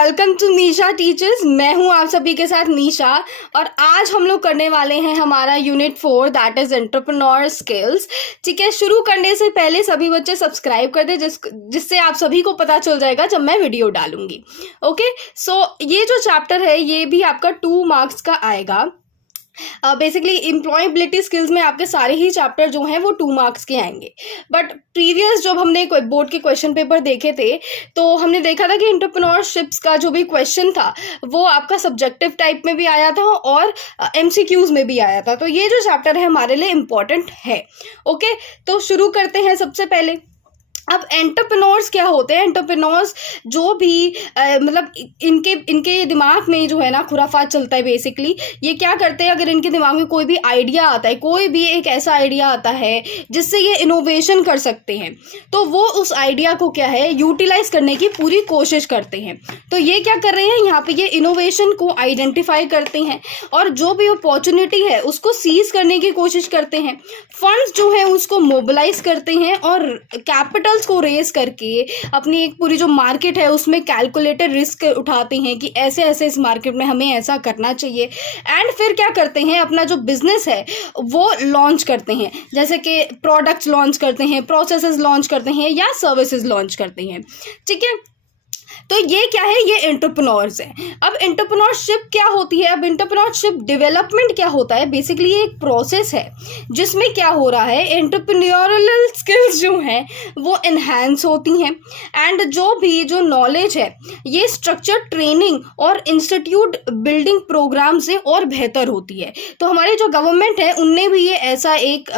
Welcome to Nisha teachers. मैं हूं आप सभी के साथ नीशा और आज हम लोग करने वाले हैं हमारा unit 4 that is entrepreneur skills. ठीक है, शुरू करने से पहले सभी बच्चे सब्सक्राइब कर दे जिससे आप सभी को पता चल जाएगा जब मैं वीडियो डालूंगी। ओके, सो ये जो चैप्टर है ये भी आपका 2 मार्क्स का आएगा। बेसिकली एम्प्लॉयबिलिटी स्किल्स में आपके सारे ही चैप्टर जो हैं वो 2 मार्क्स के आएंगे। बट प्रीवियस जब हमने बोर्ड के क्वेश्चन पेपर देखे थे तो हमने देखा था कि एंटरप्रेन्योरशिप्स का जो भी क्वेश्चन था वो आपका सब्जेक्टिव टाइप में भी आया था और एमसीक्यूज में भी आया था। तो ये जो चैप्टर है हमारे लिए इम्पॉर्टेंट है। ओके, तो शुरू करते हैं। सबसे पहले अब एंटरप्रेन्योर्स क्या होते हैं। एंटरप्रेन्योर्स जो भी मतलब इनके दिमाग में जो है ना खुराफात चलता है। बेसिकली ये क्या करते हैं, अगर इनके दिमाग में कोई भी आइडिया आता है, कोई भी एक ऐसा आइडिया आता है जिससे ये इनोवेशन कर सकते हैं, तो वो उस आइडिया को क्या है यूटिलाइज करने की पूरी कोशिश करते हैं। तो ये क्या कर रहे हैं, यहाँ पे ये इनोवेशन को आइडेंटिफाई करते हैं और जो भी अपॉर्चुनिटी है उसको सीज करने की कोशिश करते हैं। फंड्स जो है उसको मोबिलाइज करते हैं और कैपिटल को रेस करके अपनी एक पूरी जो मार्केट है उसमें कैलकुलेटेड रिस्क उठाते हैं कि ऐसे ऐसे इस मार्केट में हमें ऐसा करना चाहिए। एंड फिर क्या करते हैं, अपना जो बिजनेस है वो लॉन्च करते हैं, जैसे कि प्रोडक्ट्स लॉन्च करते हैं, प्रोसेसेस लॉन्च करते हैं या सर्विसेज लॉन्च करते हैं। ठीक है, तो ये क्या है, ये एंटरप्रेन्योर्स है। अब एंटरप्रेन्योरशिप क्या होती है, अब एंटरप्रेन्योरशिप डेवलपमेंट क्या होता है। बेसिकली ये एक प्रोसेस है जिसमें क्या हो रहा है, एंटरप्रेन्योरल स्किल्स जो हैं वो एनहांस होती हैं एंड जो नॉलेज है ये स्ट्रक्चर ट्रेनिंग और इंस्टीट्यूट बिल्डिंग प्रोग्राम से और बेहतर होती है। तो हमारी जो गवर्नमेंट है उनने भी ये ऐसा एक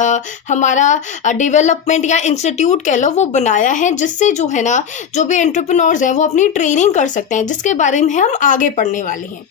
हमारा डेवलपमेंट या इंस्टीट्यूट कह लो वो बनाया है, जिससे जो है ना जो भी एंटरप्रेन्योर्स हैं वो अपनी ट्रेनिंग कर सकते हैं, जिसके बारे में हम आगे पढ़ने वाले हैं।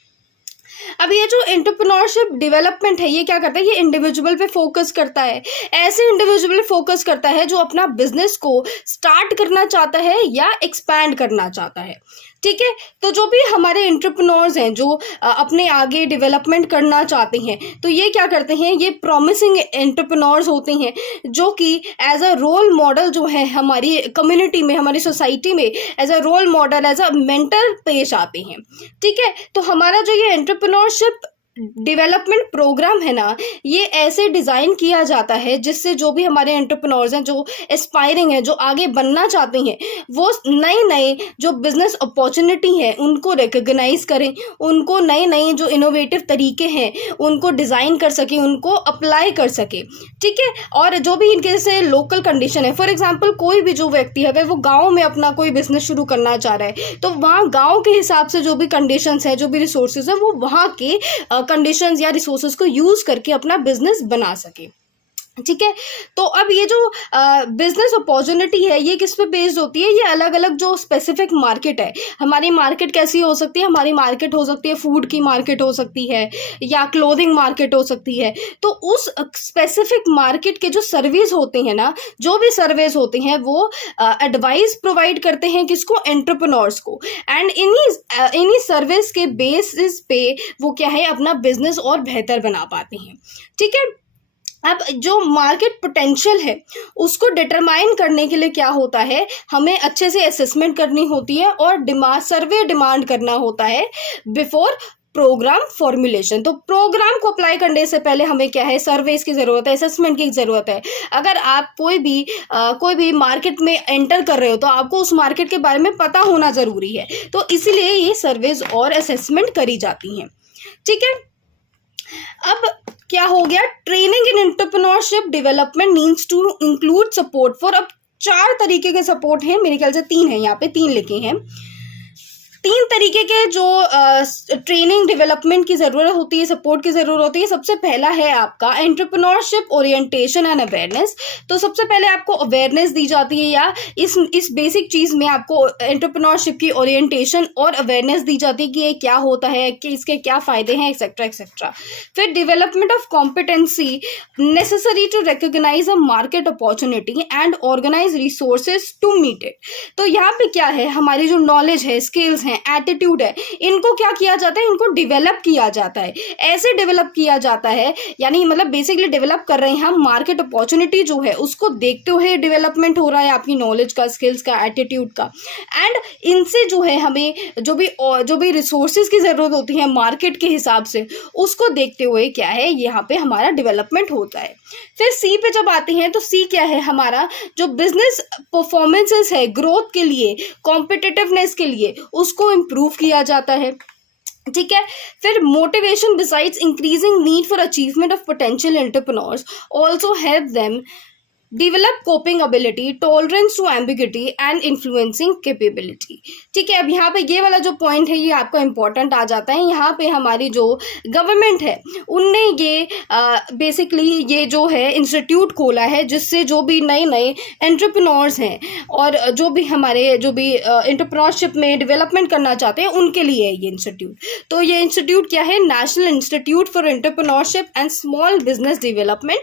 अब ये जो एंटरप्रेन्योरशिप डेवलपमेंट है ये क्या करता है, ये इंडिविजुअल पे फोकस करता है। ऐसे इंडिविजुअल फोकस करता है जो अपना बिजनेस को स्टार्ट करना चाहता है या एक्सपैंड करना चाहता है। ठीक है, तो जो भी हमारे एंटरप्रेन्योर्स हैं जो अपने आगे डेवलपमेंट करना चाहते हैं तो ये क्या करते हैं, ये प्रॉमिसिंग एंटरप्रेन्योर्स होते हैं जो कि एज अ रोल मॉडल जो है हमारी कम्युनिटी में, हमारी सोसाइटी में as a role model, as a mentor पेश आते हैं। ठीक है, तो हमारा जो ये एंटरप्रेन्योरशिप डेवलपमेंट प्रोग्राम है ना ये ऐसे डिज़ाइन किया जाता है जिससे जो भी हमारे एंटरप्रेन्योर्स हैं जो एस्पायरिंग हैं, जो आगे बनना चाहते हैं, वो नए नए जो बिजनेस अपॉर्चुनिटी है उनको रिकग्नाइज करें, उनको नए नए जो इनोवेटिव तरीके हैं उनको डिज़ाइन कर सकें, उनको अप्लाई कर सकें। ठीक है, और जो भी इनके जैसे लोकल कंडीशन है, फॉर एग्जाम्पल कोई भी जो व्यक्ति है अगर वो गाँव में अपना कोई बिजनेस शुरू करना चाह रहा है तो वहाँ गाँव के हिसाब से जो भी कंडीशंस है, जो भी रिसोर्सेज है, वो वहाँ के कंडीशंस या रिसोर्सेज को यूज करके अपना बिजनेस बना सके। ठीक है, तो अब ये जो बिजनेस अपॉर्चुनिटी है ये किस पे बेस्ड होती है, ये अलग अलग जो स्पेसिफिक मार्केट है, हमारी मार्केट कैसी हो सकती है, हमारी मार्केट हो सकती है फूड की मार्केट हो सकती है या क्लोथिंग मार्केट हो सकती है। तो उस स्पेसिफिक मार्केट के जो सर्विस होते हैं ना, जो भी सर्विस होते हैं वो एडवाइस प्रोवाइड करते हैं किसको, एंटरप्रेन्योर्स को। एंड इन्हीं सर्विस के बेसिस पे वो क्या है अपना बिजनेस और बेहतर बना पाते हैं। ठीक है, अब जो मार्केट पोटेंशियल है उसको डिटरमाइन करने के लिए क्या होता है, हमें अच्छे से असेसमेंट करनी होती है और सर्वे डिमांड करना होता है बिफोर प्रोग्राम फॉर्मुलेशन। तो प्रोग्राम को अप्लाई करने से पहले हमें क्या है, सर्वेस की ज़रूरत है, असेसमेंट की ज़रूरत है। अगर आप कोई भी मार्केट में एंटर कर रहे हो तो आपको उस मार्केट के बारे में पता होना ज़रूरी है, तो इसीलिए ये सर्वेस और असेसमेंट करी जाती हैं। ठीक है, अब क्या हो गया, training in entrepreneurship development needs to include support for. अब 4 तरीके के सपोर्ट हैं, मेरे ख्याल से 3 है, यहाँ पे 3 लिखे हैं। 3 तरीके के जो ट्रेनिंग डेवलपमेंट की ज़रूरत होती है, सपोर्ट की ज़रूरत होती है। सबसे पहला है आपका एंटरप्रेन्योरशिप ओरिएंटेशन एंड अवेयरनेस। तो सबसे पहले आपको अवेयरनेस दी जाती है या इस बेसिक चीज़ में आपको एंटरप्रेन्योरशिप की ओरिएंटेशन और अवेयरनेस दी जाती है कि ये क्या होता है, कि इसके क्या फ़ायदे हैं, एक्सेट्रा एक्सेट्रा। फिर development of competency necessary to recognize a market opportunity and organize resources to meet it. तो यहाँ पे क्या है, हमारी जो नॉलेज है, स्किल्स हैं, हैं, एटीट्यूड है, इनको क्या किया जाता है, इनको डेवलप किया जाता है। ऐसे डेवलप किया जाता है, यानी मतलब बेसिकली डेवलप कर रहे हैं हम, मार्केट अपॉर्चुनिटी जो है उसको देखते हुए डेवलपमेंट हो रहा है आपकी नॉलेज का, स्किल्स का, एटीट्यूड का। एंड इनसे जो है हमें जो भी रिसोर्सेज की ज़रूरत होती है मार्केट के हिसाब से, उसको देखते हुए क्या है यहाँ पे हमारा डेवलपमेंट होता है। फिर सी पे जब आते हैं तो सी क्या है, हमारा जो बिजनेस परफॉर्मेंसेस है ग्रोथ के लिए, कॉम्पिटिटिवनेस के लिए, उसको इम्प्रूव किया जाता है। ठीक है। फिर motivation besides increasing need for achievement of potential entrepreneurs also help them develop coping ability, tolerance to ambiguity and influencing capability. ठीक है। अब यहाँ पे ये वाला जो पॉइंट है ये आपका इंपॉर्टेंट आ जाता है। यहाँ पे हमारी जो गवर्नमेंट है उनने ये बेसिकली ये जो है इंस्टीट्यूट खोला है, जिससे जो भी नए नए एंटरप्रेन्योर्स हैं और जो भी एंटरप्रेन्योरशिप में डेवलपमेंट करना चाहते हैं उनके लिए है ये इंस्टीट्यूट। तो ये इंस्टीट्यूट क्या है, national institute for entrepreneurship and small business development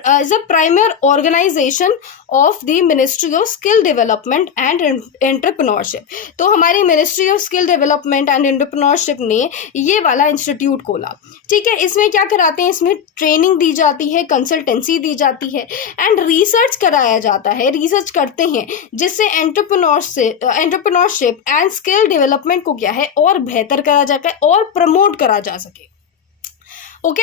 is a primary organization of the Ministry of Skill Development and Entrepreneurship। तो हमारी ministry of skill development and entrepreneurship ने ये वाला इंस्टीट्यूट खोला। ठीक है। इसमें क्या कराते हैं, इसमें ट्रेनिंग दी जाती है, कंसल्टेंसी दी जाती है एंड रिसर्च कराया जाता है, रिसर्च करते हैं, जिससे एंटरप्रेन्योरशिप एंड स्किल डेवलपमेंट को क्या है और बेहतर करा जाता है और प्रमोट करा जा सके। ओके।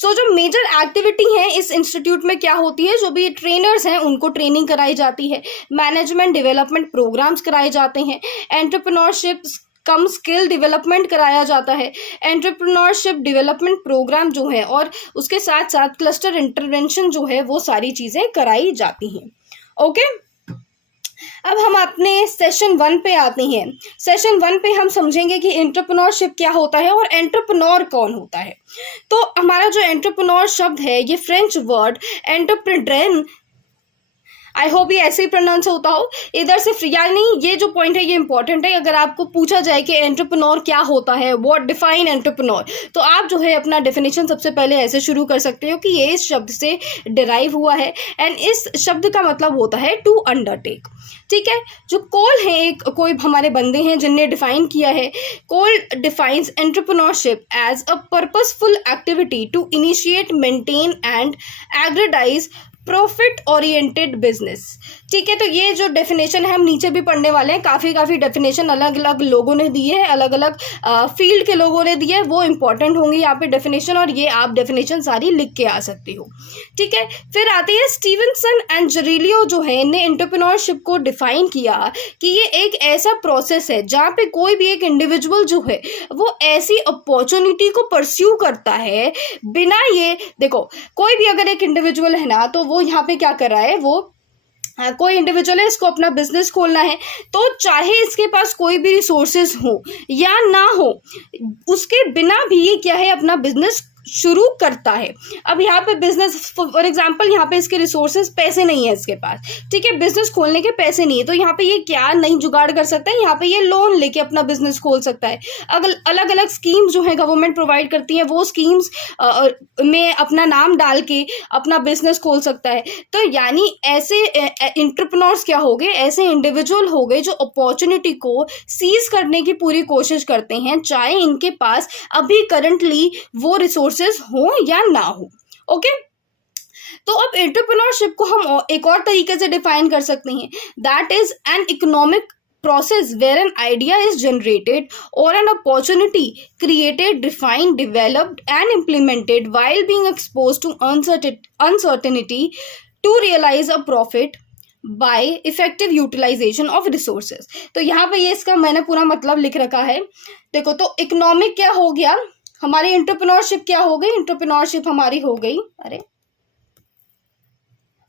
सो जो मेजर एक्टिविटी है इस इंस्टीट्यूट में क्या होती है, जो भी ट्रेनर्स हैं उनको ट्रेनिंग कराई जाती है, मैनेजमेंट डेवलपमेंट प्रोग्राम्स कराए जाते हैं, एंटरप्रेन्योरशिप कम स्किल डेवलपमेंट कराया जाता है, एंटरप्रेन्योरशिप डेवलपमेंट प्रोग्राम जो है और उसके साथ साथ क्लस्टर इंटरवेंशन जो है वो सारी चीज़ें कराई जाती हैं। ओके। अब हम अपने सेशन 1 पे आते हैं। सेशन 1 पे हम समझेंगे कि एंटरप्रेन्योरशिप क्या होता है और एंटरप्रेन्योर कौन होता है। तो हमारा जो एंटरप्रेन्योर शब्द है ये French word entrepreneur, I hope ये ऐसे ही प्रोनाउंस होता हो, इधर से यानी ये जो पॉइंट है ये इंपॉर्टेंट है। अगर आपको पूछा जाए कि एंटरप्रेन्योर क्या होता है, व्हाट डिफाइन एंटरप्रेन्योर, तो आप जो है अपना डेफिनेशन सबसे पहले ऐसे शुरू कर सकते हो कि ये इस शब्द से डिराइव हुआ है एंड इस शब्द का मतलब होता है टू अंडरटेक। ठीक है। जो कोल है, एक कोई हमारे बंदे हैं जिनने डिफाइन किया है, Cole defines entrepreneurship as a purposeful activity to initiate, maintain and aggrandize profit oriented business. ठीक है। तो ये जो डेफिनेशन है हम नीचे भी पढ़ने वाले हैं, काफ़ी डेफिनेशन अलग अलग लोगों ने दी है, अलग अलग फील्ड के लोगों ने दी है, वो इंपॉर्टेंट होंगी यहाँ पे डेफिनेशन, और ये आप डेफिनेशन सारी लिख के आ सकते हो। ठीक है। फिर आते हैं स्टीवनसन एंड जरीलियो जो है ने एंटरप्रेन्योरशिप को डिफाइन किया कि ये एक ऐसा प्रोसेस है जहाँ पे कोई भी एक इंडिविजुअल जो है वो ऐसी अपॉर्चुनिटी को परस्यू करता है बिना ये, देखो कोई भी अगर एक इंडिविजुअल है ना, तो वो यहाँ पे क्या कर रहा है, वो कोई इंडिविजुअल है, इसको अपना बिजनेस खोलना है, तो चाहे इसके पास कोई भी रिसोर्सेज हो या ना हो, उसके बिना भी ये क्या है अपना बिजनेस शुरू करता है। अब यहाँ पे बिजनेस फॉर एग्जांपल यहाँ पे इसके रिसोर्सेज, पैसे नहीं है इसके पास, ठीक है, बिजनेस खोलने के पैसे नहीं है, तो यहाँ पे ये क्या नहीं जुगाड़ कर सकता है, यहाँ पे ये लोन लेके अपना बिजनेस खोल सकता है। अलग अलग स्कीम्स जो है गवर्नमेंट प्रोवाइड करती है, वो स्कीम्स में अपना नाम डाल के अपना बिजनेस खोल सकता है। तो यानी ऐसे एंटरप्रेन्योर्स क्या हो गए, ऐसे इंडिविजुअल हो गए जो अपॉर्चुनिटी को सीज करने की पूरी कोशिश करते हैं, चाहे इनके पास अभी करंटली वो रिसोर्सेज हो या ना हो। ओके। तो अब एंटरप्रेन्योरशिप को हम एक और तरीके से डिफाइन कर सकते हैं, that is an economic process where an idea is generated or an opportunity created, defined, developed and implemented while being exposed to uncertainty to realize a profit by effective utilization of resources। तो यहाँ पे ये इसका मैंने पूरा मतलब लिख रखा है। देखो, तो इकोनॉमिक क्या हो गया हमारी, एंटरप्रेन्योरशिप क्या हो गई, एंटरप्रेन्योरशिप हमारी हो गई,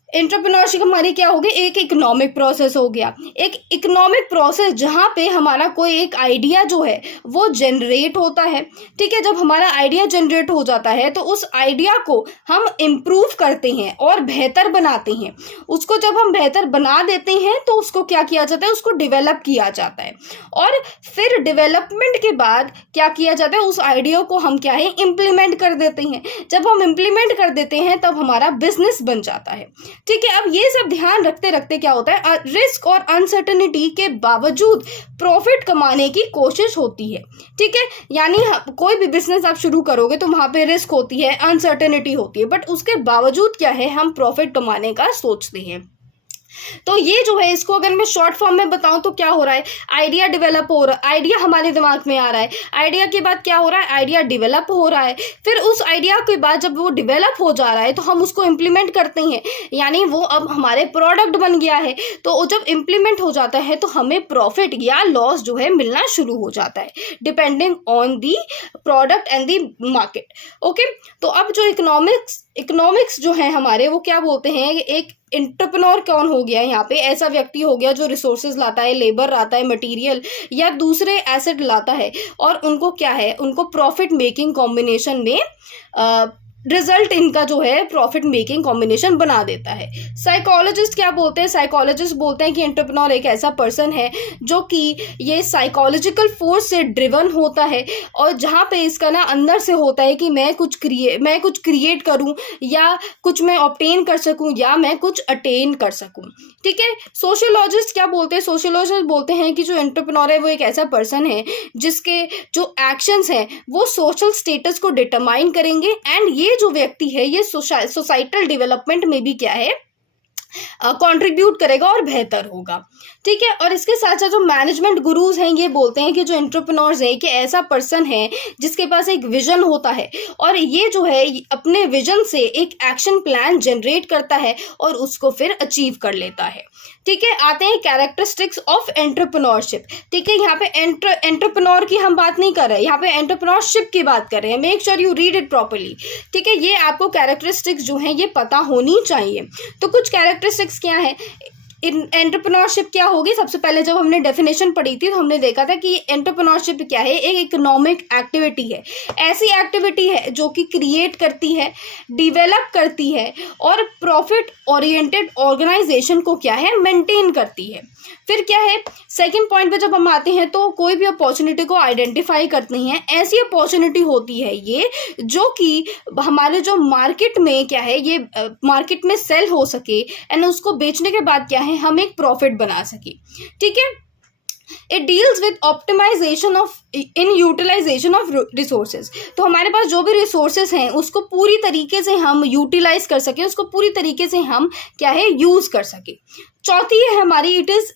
एंटरप्रेन्योरशिप हमारी क्या हो गई, एक इकोनॉमिक प्रोसेस हो गया। एक इकोनॉमिक प्रोसेस जहाँ पे हमारा कोई एक आइडिया जो है वो जनरेट होता है। ठीक है। जब हमारा आइडिया जनरेट हो जाता है तो उस आइडिया को हम इम्प्रूव करते हैं और बेहतर बनाते हैं। उसको जब हम बेहतर बना देते हैं तो उसको क्या किया जाता है, उसको डेवलप किया जाता है, और फिर डेवलपमेंट के बाद क्या किया जाता है, उस आइडिया को हम क्या है इम्प्लीमेंट कर देते हैं। जब हम इम्प्लीमेंट कर देते हैं तब हमारा बिजनेस बन जाता है। ठीक है, अब ये सब ध्यान रखते रखते क्या होता है, रिस्क और अनसर्टेनिटी के बावजूद प्रॉफिट कमाने की कोशिश होती है। ठीक है, यानी कोई भी बिजनेस आप शुरू करोगे तो वहां पे रिस्क होती है, अनसर्टेनिटी होती है, बट उसके बावजूद क्या है, हम प्रॉफिट कमाने का सोचते हैं। तो ये जो है, इसको अगर मैं शॉर्ट फॉर्म में बताऊं तो क्या हो रहा है, आइडिया डेवलप हो रहा है, आइडिया हमारे दिमाग में आ रहा है, आइडिया के बाद क्या हो रहा है, आइडिया डेवलप हो रहा है, फिर उस आइडिया के बाद जब वो डेवलप हो जा रहा है तो हम उसको इम्प्लीमेंट करते हैं, यानी वो अब हमारे प्रोडक्ट बन गया है। तो जब इम्प्लीमेंट हो जाता है तो हमें प्रॉफिट या लॉस जो है मिलना शुरू हो जाता है, depending on the product and the market. Okay, तो अब जो इकोनॉमिक्स जो है हमारे, वो क्या बोलते हैं, एक एंटरप्रेन्योर कौन हो गया यहाँ पे, ऐसा व्यक्ति हो गया जो रिसोर्सेज लाता है, लेबर लाता है, मटेरियल या दूसरे एसेट लाता है, और उनको क्या है, उनको प्रॉफिट मेकिंग कॉम्बिनेशन में रिजल्ट इनका जो है प्रॉफिट मेकिंग कॉम्बिनेशन बना देता है। साइकोलॉजिस्ट क्या बोलते हैं, साइकोलॉजिस्ट बोलते हैं कि एंटरप्रेन्योर एक ऐसा पर्सन है जो कि ये साइकोलॉजिकल फोर्स से ड्रिवन होता है, और जहाँ पे इसका ना अंदर से होता है कि मैं कुछ क्रिएट करूँ, या कुछ मैं ऑब्टेन कर सकूँ, या मैं कुछ अटेन कर सकूँ। ठीक है, सोशियोलॉजिस्ट क्या बोलते हैं, सोशियोलॉजिस्ट बोलते हैं कि जो एंटरप्रेन्योर है वो एक ऐसा पर्सन है जिसके जो एक्शंस हैं वो सोशल स्टेटस को डिटरमाइन करेंगे, एंड ये जो व्यक्ति है ये सोसाइटल डेवलपमेंट में भी क्या है, कंट्रीब्यूट करेगा और बेहतर होगा। ठीक है, और इसके साथ साथ जो मैनेजमेंट गुरुज हैं ये बोलते हैं कि जो एंटरप्रेन्योर्स है कि ऐसा पर्सन है जिसके पास एक विजन होता है, और ये जो है अपने विजन से एक एक्शन प्लान जनरेट करता है और उसको फिर अचीव कर लेता है। ठीक है, आते हैं कैरेक्टरिस्टिक्स ऑफ एंटरप्रेन्योरशिप। ठीक है, यहाँ पे एंटरप्रेन्योर की हम बात नहीं कर रहे हैं, यहाँ पे एंटरप्रेन्योरशिप की बात कर रहे हैं। Make sure you read it properly. ठीक है, ये आपको कैरेक्टरिस्टिक्स जो हैं ये पता होनी चाहिए। तो कुछ कैरेक्टरिस्टिक्स क्या है, एंटरप्रेन्योरशिप क्या होगी, सबसे पहले जब हमने डेफिनेशन पढ़ी थी तो हमने देखा था कि एंटरप्रेन्योरशिप क्या है, एक इकोनॉमिक एक्टिविटी है, ऐसी एक्टिविटी है जो कि क्रिएट करती है, डेवलप करती है और प्रॉफिट ओरिएंटेड ऑर्गेनाइजेशन को क्या है, मेंटेन करती है। फिर क्या है, सेकंड पॉइंट पे जब हम आते हैं तो कोई भी अपॉर्चुनिटी को आइडेंटिफाई करते हैं, ऐसी अपॉर्चुनिटी होती है ये जो कि हमारे जो मार्केट में क्या है, ये मार्केट में सेल हो सके, एंड उसको बेचने के बाद क्या है, हम एक प्रॉफिट बना सके। ठीक है, it deals with optimization of in utilization of resources. तो हमारे पास जो भी रिसोर्सेज हैं उसको पूरी तरीके से हम यूटिलाइज कर सके, उसको पूरी तरीके से हम क्या है, यूज कर सके। चौथी है हमारी, it is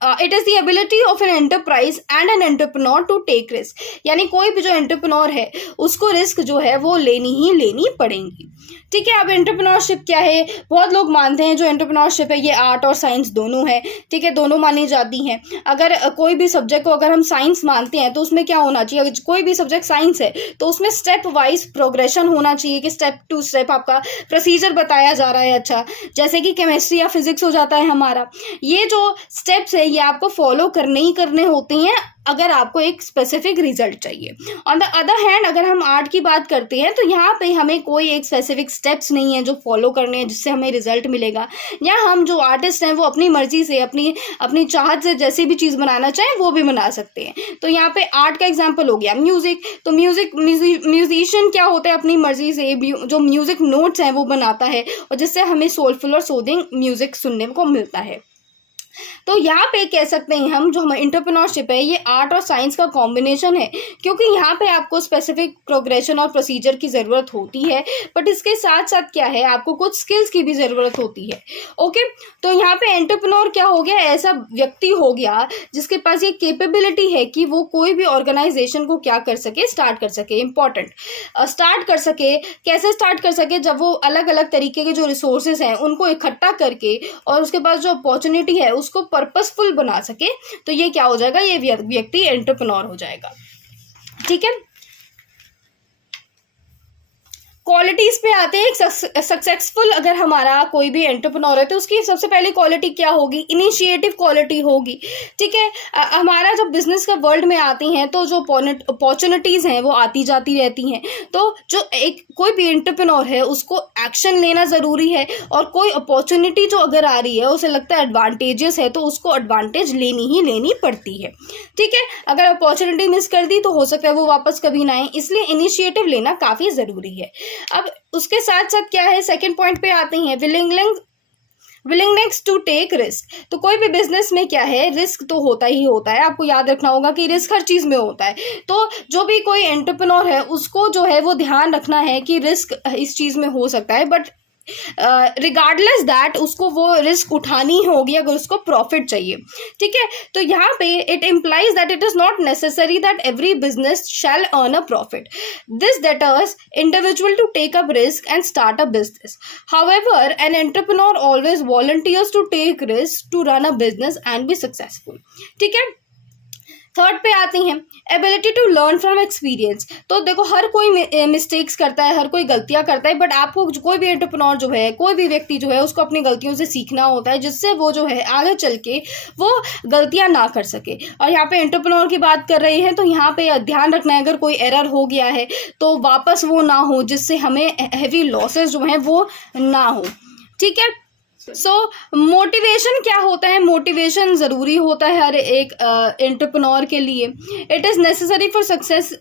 the ability of an enterprise and an entrepreneur to take risk, यानी कोई भी जो एंटरप्रेन्योर है उसको रिस्क जो है वो लेनी पड़ेंगी। ठीक है, अब एंटरप्रेन्योरशिप क्या है, बहुत लोग मानते हैं जो एंटरप्रेन्योरशिप है ये आर्ट और साइंस दोनों है। ठीक है, दोनों मानी जाती हैं। अगर कोई भी सब्जेक्ट को अगर हम साइंस मानते हैं तो उसमें क्या होना चाहिए, अगर कोई भी सब्जेक्ट साइंस है तो उसमें स्टेप वाइज प्रोग्रेशन होना चाहिए कि स्टेप टू स्टेप आपका प्रोसीजर बताया जा रहा है। अच्छा, जैसे कि केमिस्ट्री या फिजिक्स हो जाता है हमारा, ये जो स्टेप्स है ये आपको फॉलो करने ही करने होते हैं अगर आपको एक स्पेसिफिक रिजल्ट चाहिए। ऑन द अदर हैंड अगर हम आर्ट की बात करते हैं तो यहाँ पे हमें कोई एक स्पेसिफिक स्टेप्स नहीं है जो फॉलो करने हैं जिससे हमें रिजल्ट मिलेगा, या हम जो आर्टिस्ट हैं वो अपनी मर्जी से अपनी चाहत से जैसी भी चीज़ बनाना चाहें वो भी बना सकते हैं। तो यहाँ पे आर्ट का एग्जाम्पल हो गया म्यूजिक। तो म्यूजिशियन क्या होता है, अपनी मर्जी से जो म्यूजिक नोट्स हैं वो बनाता है और जिससे हमें सोलफुल और सूदिंग म्यूजिक सुनने को मिलता है। तो यहाँ पे कह सकते हैं हम, जो हमारा एंटरप्रेन्योरशिप है ये आर्ट और साइंस का कॉम्बिनेशन है, क्योंकि यहाँ पे आपको स्पेसिफिक प्रोग्रेशन और प्रोसीजर की ज़रूरत होती है, बट इसके साथ साथ क्या है, आपको कुछ स्किल्स की भी ज़रूरत होती है। ओके, तो यहाँ पे एंटरप्रेन्योर क्या हो गया, ऐसा व्यक्ति हो गया जिसके पास ये कैपेबिलिटी है कि वो कोई भी ऑर्गेनाइजेशन को क्या कर सके, स्टार्ट कर सके। इंपॉर्टेंट, स्टार्ट कर सके, कैसे स्टार्ट कर सके, जब वो अलग अलग तरीके के जो रिसोर्सेज हैं उनको इकट्ठा करके और उसके पास जो अपॉर्चुनिटी है उसको पर्पसफुल बना सके, तो ये क्या हो जाएगा, ये व्यक्ति एंटरप्रेन्योर हो जाएगा। ठीक है, क्वालिटीज पे आते हैं। सक्सेसफुल अगर हमारा कोई भी एंटरप्रेन्योर है तो उसकी सबसे पहली क्वालिटी क्या होगी, इनिशिएटिव क्वालिटी होगी। ठीक है, हमारा जब बिजनेस का वर्ल्ड में आती हैं तो जो अपॉर्चुनिटीज़ हैं वो आती जाती रहती हैं, तो जो कोई भी एंटरप्रेन्योर है उसको एक्शन लेना ज़रूरी है, और कोई अपॉर्चुनिटी जो अगर आ रही है उसे लगता है एडवांटेजेस है तो उसको एडवांटेज लेनी पड़ती है। ठीक है, अगर अपॉर्चुनिटी मिस कर दी तो हो सकता है वो वापस कभी ना आए, इसलिए इनिशिएटिव लेना काफ़ी ज़रूरी है। अब उसके साथ साथ क्या है, सेकंड पॉइंट पे आते हैं, विलिंगनेस टू टेक रिस्क। तो कोई भी बिजनेस में क्या है, रिस्क तो होता ही होता है, आपको याद रखना होगा कि रिस्क हर चीज़ में होता है। तो जो भी कोई एंटरप्रेन्योर है उसको जो है वो ध्यान रखना है कि रिस्क इस चीज़ में हो सकता है, बट रिगार्डलेस दैट उसको वो रिस्क उठानी होगी अगर उसको प्रॉफिट चाहिए। ठीक है, तो यहाँ पे it implies that it is not necessary that every business shall earn a profit. This deters individual to take up risk and start a business. However, an entrepreneur always volunteers to take risks to run a business and be successful. ठीक है, third पे आती हैं ability to learn from experience. तो देखो हर कोई mistakes करता है, हर कोई गलतियां करता है, बट आपको कोई भी एंटरप्रेन्योर जो है, कोई भी व्यक्ति जो है, उसको अपनी गलतियों से सीखना होता है जिससे वो जो है आगे चल के वो गलतियां ना कर सके। और यहाँ पे एंटरप्रेन्योर की बात कर रहे हैं तो यहाँ पे ध्यान रखना है अगर कोई एरर हो गया है तो वापस वो ना हो, जिससे हमें हैवी लॉसेस जो हैं वो ना हो। ठीक है, सो मोटिवेशन क्या होता है, मोटिवेशन ज़रूरी होता है हर एक एंटरप्रेन्योर के लिए। It is necessary for success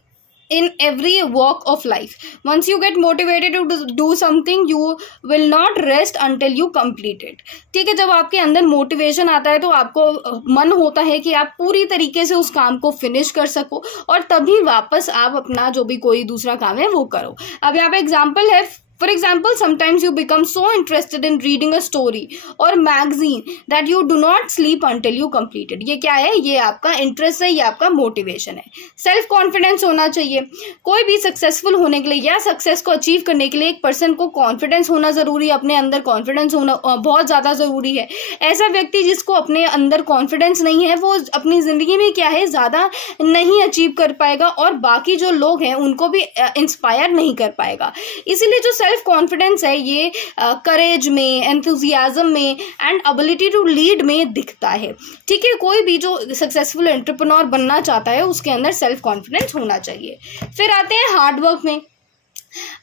in every walk of life. Once you get motivated to do something, you will not rest until you complete it. ठीक है, जब आपके अंदर मोटिवेशन आता है तो आपको मन होता है कि आप पूरी तरीके से उस काम को फिनिश कर सको और तभी वापस आप अपना जो भी कोई दूसरा काम है वो करो। अब यहाँ पे एग्जाम्पल है, For example, sometimes you become so interested in reading a story or magazine that you do not sleep until you complete it. ये क्या है, ये आपका इंटरेस्ट है, ये आपका मोटिवेशन है। सेल्फ कॉन्फिडेंस होना चाहिए। कोई भी सक्सेसफुल होने के लिए या सक्सेस को अचीव करने के लिए एक पर्सन को कॉन्फिडेंस होना ज़रूरी है, अपने अंदर कॉन्फिडेंस होना बहुत ज़्यादा ज़रूरी है। ऐसा व्यक्ति जिसको अपने अंदर कॉन्फिडेंस नहीं है वो अपनी ज़िंदगी में क्या है ज़्यादा नहीं अचीव कर पाएगा और बाकी जो लोग हैं उनको भी इंस्पायर नहीं कर पाएगा। इसीलिए जो सेल्फ कॉन्फिडेंस है ये करेज में, एंथुजियाज्म में एंड एबिलिटी टू लीड में दिखता है। ठीक है, कोई भी जो सक्सेसफुल एंटरप्रेन्योर बनना चाहता है उसके अंदर सेल्फ कॉन्फिडेंस होना चाहिए। फिर आते हैं हार्ड वर्क में।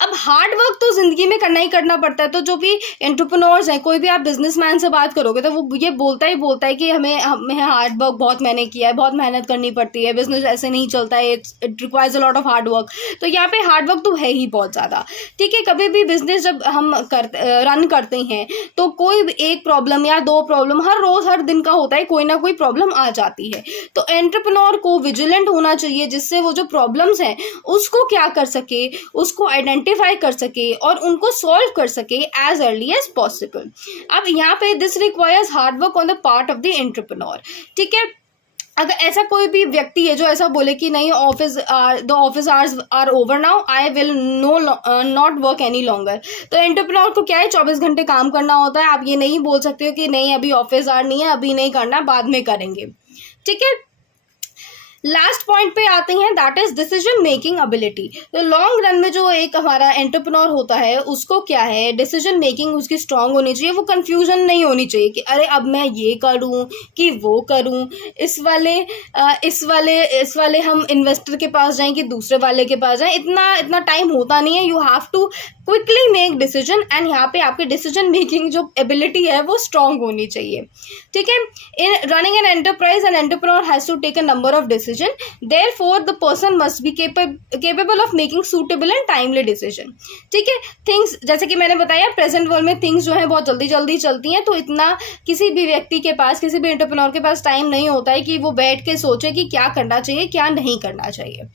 अब हार्ड वर्क तो ज़िंदगी में करना ही करना पड़ता है। तो जो भी एंटरप्रेन्योर्स हैं, कोई भी आप बिजनेसमैन से बात करोगे तो वो ये बोलता है कि हमें हार्ड वर्क बहुत मैंने किया है, बहुत मेहनत करनी पड़ती है, बिजनेस ऐसे नहीं चलता है, it requires a lot of hard work. तो यहाँ पे हार्ड वर्क तो है ही बहुत ज़्यादा। ठीक है, कभी भी बिजनेस जब हम रन करते हैं तो कोई एक प्रॉब्लम या दो प्रॉब्लम हर रोज़ हर दिन का होता है, कोई ना कोई प्रॉब्लम आ जाती है। तो एंटरप्रेन्योर को विजिलेंट होना चाहिए जिससे वो जो प्रॉब्लम्स हैं उसको क्या कर सके, उसको आइडेंटिफाई कर सके और उनको सॉल्व कर सके एज अर्ली एज पॉसिबल। अब यहाँ पे this requires hard work on the part of the entrepreneur. ठीक है, अगर ऐसा कोई भी व्यक्ति है जो ऐसा बोले कि नहीं the office hours are over now, I will not work any longer, तो एंटरप्रेन्योर को क्या है 24 घंटे काम करना होता है। आप ये नहीं बोल सकते हो कि नहीं अभी ऑफिस आवर नहीं है, अभी नहीं करना, बाद में करेंगे। ठीक है, लास्ट पॉइंट पे आते हैं, that is decision making ability. तो लॉन्ग रन में जो एक हमारा एंटरप्रेन्योर होता है उसको क्या है, डिसीजन मेकिंग उसकी स्ट्रांग होनी चाहिए। वो कंफ्यूजन नहीं होनी चाहिए कि अरे अब मैं ये करूं कि वो करूं, इस वाले हम इन्वेस्टर के पास जाएं कि दूसरे वाले के पास जाएं, इतना टाइम होता नहीं है। You have to quickly make decision and यहाँ पे आपकी डिसीजन मेकिंग जो एबिलिटी है वो स्ट्रांग होनी चाहिए। ठीक है, in running an enterprise an entrepreneur has to take a number of decision, therefore the person must be capable of making suitable and timely decision। ठीक है, थिंग्स जैसे कि मैंने बताया प्रेजेंट वर्ल्ड में थिंग्स जो है बहुत जल्दी जल्दी चलती हैं, तो इतना किसी भी व्यक्ति के पास, किसी भी एंटरप्रेन्योर के पास टाइम नहीं होता है कि वो बैठ के सोचे कि क्या करना चाहिए क्या नहीं करना चाहिए।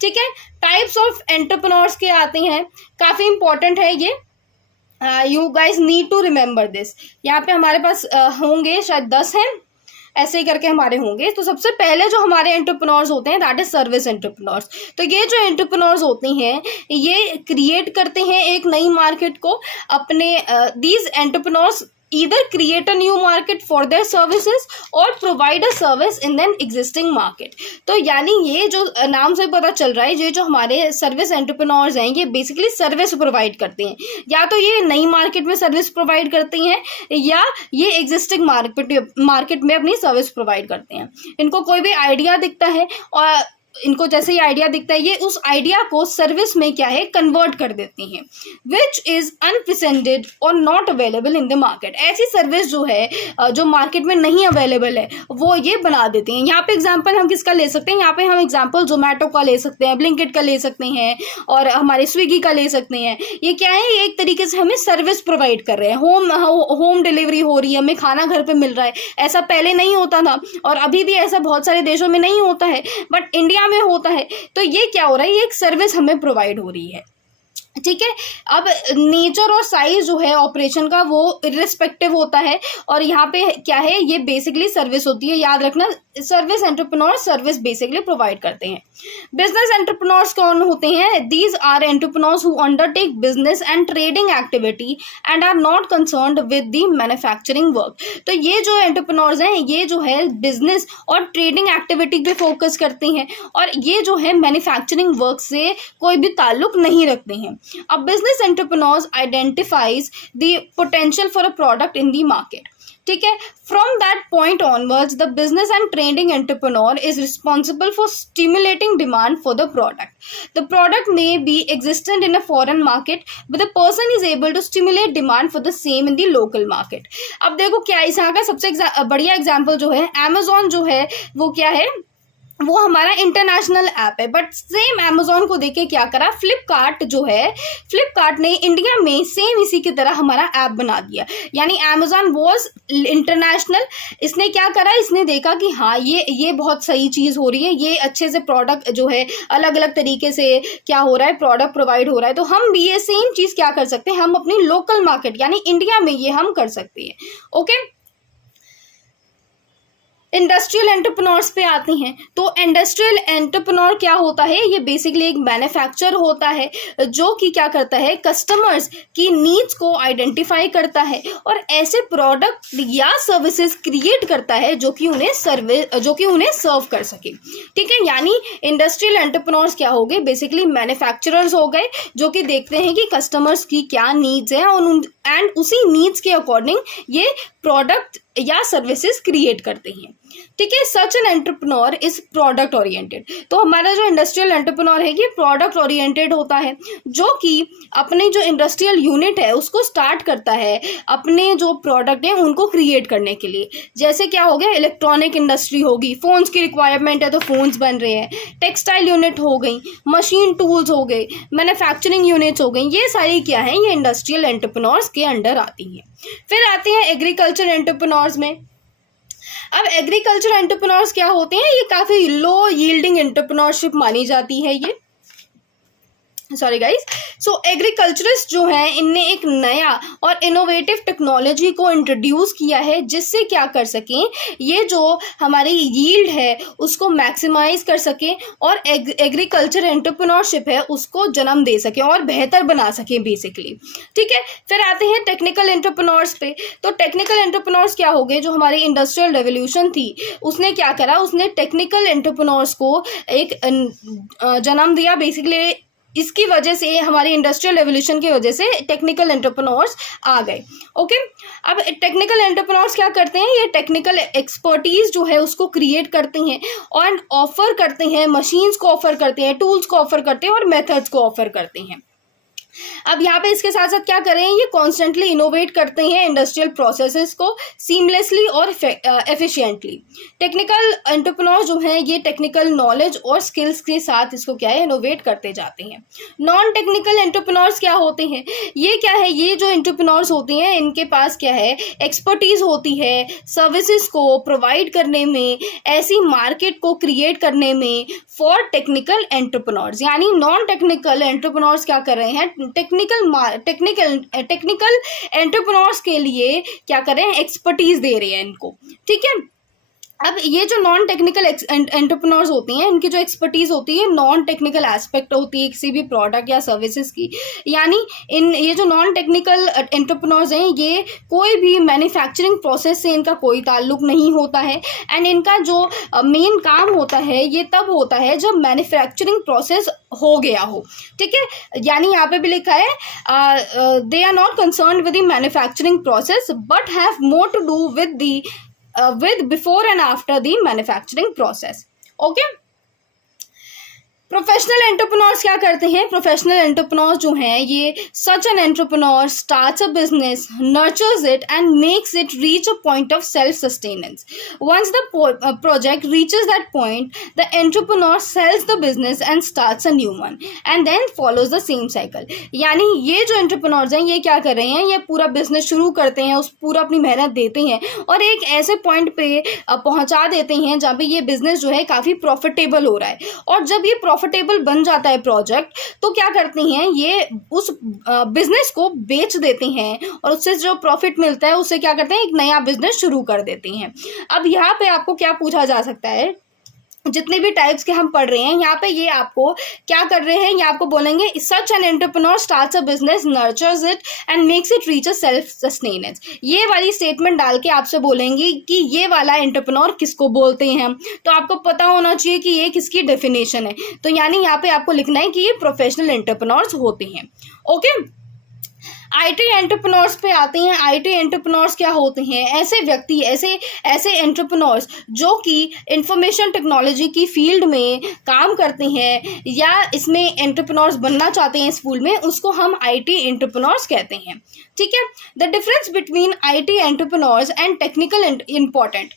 ठीक है, टाइप्स ऑफ एंटरप्रेन्योर्स के आते हैं, काफ़ी इंपॉर्टेंट है ये, you guys need to remember this. यहाँ पे हमारे पास होंगे शायद 10 हैं, ऐसे ही करके हमारे होंगे। तो सबसे पहले जो हमारे एंटरप्रेन्योर्स होते हैं दैट इज सर्विस एंटरप्रेन्योर्स। तो ये जो एंटरप्रेन्योर्स होते हैं ये क्रिएट करते हैं एक नई मार्केट को। अपने these entrepreneurs either create a new market for their services or provide a service in an existing market। तो यानी ये जो नाम से पता चल रहा है, ये जो हमारे सर्विस एंटरप्रेन्योर्स हैं ये बेसिकली सर्विस प्रोवाइड करते हैं। या तो ये नई मार्केट में सर्विस प्रोवाइड करते हैं या ये एग्जिस्टिंग मार्केट में अपनी सर्विस प्रोवाइड करते हैं। इनको कोई भी आइडिया दिखता है और इनको जैसे ही आइडिया दिखता है ये उस आइडिया को सर्विस में क्या है कन्वर्ट कर देती हैं, विच इज अनप्रेजेंटेड और not available in the market. ऐसी सर्विस जो है जो मार्केट में नहीं अवेलेबल है वो ये बना देती हैं। यहाँ पे एग्जांपल हम किसका ले सकते हैं, यहाँ पे हम एग्जांपल जोमेटो का ले सकते हैं, ब्लिंकिट का ले सकते हैं और हमारे स्विगी का ले सकते हैं। ये क्या है, ये एक तरीके से हमें सर्विस प्रोवाइड कर रहे हैं, होम डिलीवरी हो रही है, हमें खाना घर पे मिल रहा है। ऐसा पहले नहीं होता था और अभी भी ऐसा बहुत सारे देशों में नहीं होता है, बट इंडिया में होता है। तो ये क्या हो रहा है, ये एक सर्विस हमें प्रोवाइड हो रही है। ठीक है, अब नेचर और साइज जो है ऑपरेशन का वो इर्रिस्पेक्टिव होता है और यहाँ पे क्या है, ये बेसिकली सर्विस होती है। याद रखना, service entrepreneur service basically provide करते हैं। बिजनेस एंटरप्रेन्योर्स कौन होते हैं, these are entrepreneurs who undertake business and trading activity and are not concerned with the manufacturing work. तो ये जो एंटरप्रेन्योर्स हैं ये जो है बिजनेस और ट्रेडिंग एक्टिविटी पे फोकस करते हैं और ये जो है मैन्युफैक्चरिंग वर्क से कोई भी ताल्लुक नहीं रखते हैं। A business entrepreneur identifies the potential for a product in the market. ठीक है, from that point onwards the business and trading entrepreneur is responsible for stimulating demand for the product. The product may be existent in a foreign market but the person is able to stimulate demand for the same in the local market. अब देखो क्या इस यहाँ का सबसे बढ़िया example जो है Amazon जो है वो क्या है, वो हमारा इंटरनेशनल ऐप है, बट सेम अमेजोन को देखे क्या करा फ्लिपकार्ट जो है, फ्लिपकार्ट ने इंडिया में सेम इसी की तरह हमारा ऐप बना दिया। यानी अमेजोन वॉज इंटरनेशनल, इसने क्या करा, इसने देखा कि हाँ ये बहुत सही चीज़ हो रही है, ये अच्छे से प्रोडक्ट जो है अलग अलग तरीके से क्या हो रहा है, प्रोडक्ट प्रोवाइड हो रहा है, तो हम भी ये सेम चीज़ क्या कर सकते हैं, हम अपनी लोकल मार्केट यानी इंडिया में ये हम कर सकते हैं। ओके, इंडस्ट्रियल एंटरप्रेन्योर्स पे आते हैं। तो इंडस्ट्रियल एंटरप्रेन्योर क्या होता है, ये बेसिकली एक मैन्युफैक्चर होता है जो कि क्या करता है, कस्टमर्स की नीड्स को आइडेंटिफाई करता है और ऐसे प्रोडक्ट या सर्विसेज क्रिएट करता है जो कि उन्हें सर्व कर सके। ठीक है, यानी इंडस्ट्रियल एंटरप्रेन्योर्स क्या हो गए, बेसिकली मैन्युफैक्चरर्स हो गए जो कि देखते हैं कि कस्टमर्स की क्या नीड्स है एंड उसी नीड्स के अकॉर्डिंग ये प्रोडक्ट या सर्विसेज क्रिएट करते हैं। ठीक है, सच an entrepreneur is product oriented. तो हमारा जो इंडस्ट्रियल एंटरप्रेन्योर है ये प्रोडक्ट ओरिएंटेड होता है जो कि अपने जो इंडस्ट्रियल यूनिट है उसको स्टार्ट करता है अपने जो प्रोडक्ट है उनको क्रिएट करने के लिए। जैसे क्या हो गया, इलेक्ट्रॉनिक इंडस्ट्री होगी, फोन्स की रिक्वायरमेंट है तो फोन्स बन रहे हैं, टेक्सटाइल यूनिट हो गई, मशीन टूल्स हो गए, मैन्युफैक्चरिंग यूनिट्स हो गई, ये सारी क्या है, ये इंडस्ट्रियल एंटरप्रेन्योर्स के अंडर आती हैं। फिर आते हैं एग्रीकल्चर एंटरप्रेन्योर्स में। अब एग्रीकल्चर एंटरप्रेन्योर्स क्या होते हैं, ये काफ़ी लो यील्डिंग एंटरप्रेन्योरशिप मानी जाती है ये, सॉरी गाइज। सो एग्रीकल्चरिस्ट जो हैं इनने एक नया और इनोवेटिव टेक्नोलॉजी को इंट्रोड्यूस किया है जिससे क्या कर सकें, ये जो हमारी यील्ड है उसको मैक्सिमाइज कर सकें और एग्रीकल्चर एंटरप्रेन्योरशिप है उसको जन्म दे सकें और बेहतर बना सकें बेसिकली। ठीक है, फिर आते हैं टेक्निकल एंटरप्रेन्योर्स पे। तो टेक्निकल एंटरप्रेन्योर्स क्या हो गए, जो हमारी इंडस्ट्रियल रेवोल्यूशन थी उसने क्या करा, उसने टेक्निकल एंटरप्रेन्योर्स को एक जन्म दिया। बेसिकली इसकी वजह से, हमारी इंडस्ट्रियल रेवोल्यूशन की वजह से टेक्निकल एंटरप्रेन्योर्स आ गए। ओके, अब टेक्निकल एंटरप्रेन्योर्स क्या करते हैं, ये टेक्निकल एक्सपर्टीज जो है उसको क्रिएट करते हैं और ऑफर करते हैं, मशीन्स को ऑफर करते हैं, टूल्स को ऑफर करते हैं और मेथड्स को ऑफर करते हैं। अब यहाँ पे इसके साथ साथ क्या करें, ये कॉन्स्टेंटली इनोवेट करते हैं इंडस्ट्रियल प्रोसेसेस को सीमलेसली और एफिशिएंटली। टेक्निकल एंटरप्रेन्योर जो हैं ये टेक्निकल नॉलेज और स्किल्स के साथ इसको क्या है, इनोवेट करते जाते हैं। नॉन टेक्निकल एंटरप्रेन्योर्स क्या होते हैं, ये क्या है, ये जो एंटरप्रेन्योर्स होते हैं इनके पास क्या है, एक्सपर्टीज होती है सर्विसेज को प्रोवाइड करने में, ऐसी मार्केट को क्रिएट करने में फॉर टेक्निकल एंटरप्रेन्योर्स। यानी नॉन टेक्निकल एंटरप्रेन्योर्स क्या कर रहे हैं, टेक्निकल एंटरप्रेन्योर्स के लिए क्या कर रहे हैं, एक्सपर्टीज दे रहे हैं इनको। ठीक है, अब ये जो नॉन टेक्निकल एंटरप्रेन्योर्स होती हैं इनकी जो एक्सपर्टीज होती है नॉन टेक्निकल एस्पेक्ट होती है किसी भी प्रोडक्ट या सर्विसेज की। यानी ये जो नॉन टेक्निकल एंटरप्रेन्योर्स हैं ये कोई भी मैन्युफैक्चरिंग प्रोसेस से इनका कोई ताल्लुक नहीं होता है एंड इनका जो मेन काम होता है ये तब होता है जब मैन्युफैक्चरिंग प्रोसेस हो गया हो। ठीक है, यानी यहाँ पे भी लिखा है they are not concerned with the manufacturing process but have more to do with before and after the manufacturing process. Okay, professional entrepreneurs क्या करते हैं? प्रोफेशनल एंटरप्रेन्योर्स जो हैं ये such an entrepreneur starts a business, nurtures it and makes it reach a point of self sustenance. Once the project reaches that point, the entrepreneur sells the business and starts a new one and then follows the same cycle. यानी ये जो entrepreneurs हैं ये क्या कर रहे हैं, ये पूरा बिजनेस शुरू करते हैं, उस पूरा अपनी मेहनत देते हैं और एक ऐसे पॉइंट पे पहुंचा देते हैं जहाँ पे ये बिजनेस जो है काफ़ी प्रॉफिटेबल हो रहा है. और जब ये प्रॉफिटेबल बन जाता है प्रोजेक्ट, तो क्या करते हैं, ये उस बिजनेस को बेच देते हैं और उससे जो प्रॉफिट मिलता है उससे क्या करते हैं, एक नया बिजनेस शुरू कर देते हैं. अब यहाँ पे आपको क्या पूछा जा सकता है, जितने भी टाइप्स के हम पढ़ रहे हैं यहाँ पे ये आपको क्या कर रहे हैं, ये आपको बोलेंगे सच an entrepreneur starts a business, nurtures it and makes it reach a self sustenance. ये वाली स्टेटमेंट डाल के आपसे बोलेंगे कि ये वाला एंटरप्रेन्योर किसको बोलते हैं. तो आपको पता होना चाहिए कि ये किसकी डेफिनेशन है. तो यानी यहाँ पे आपको लिखना है कि ये प्रोफेशनल एंटरप्रेन्योर्स होते हैं. ओके, आईटी एंटरप्रेन्योर्स पे आते हैं. आईटी एंटरप्रेन्योर्स क्या होते हैं? ऐसे व्यक्ति, ऐसे एंटरप्रेन्योर्स जो कि इंफॉर्मेशन टेक्नोलॉजी की फील्ड में काम करते हैं या इसमें एंटरप्रेन्योर्स बनना चाहते हैं इस फील्ड में, उसको हम आईटी एंटरप्रेन्योर्स कहते हैं. ठीक है. The difference between IT entrepreneurs and technical important.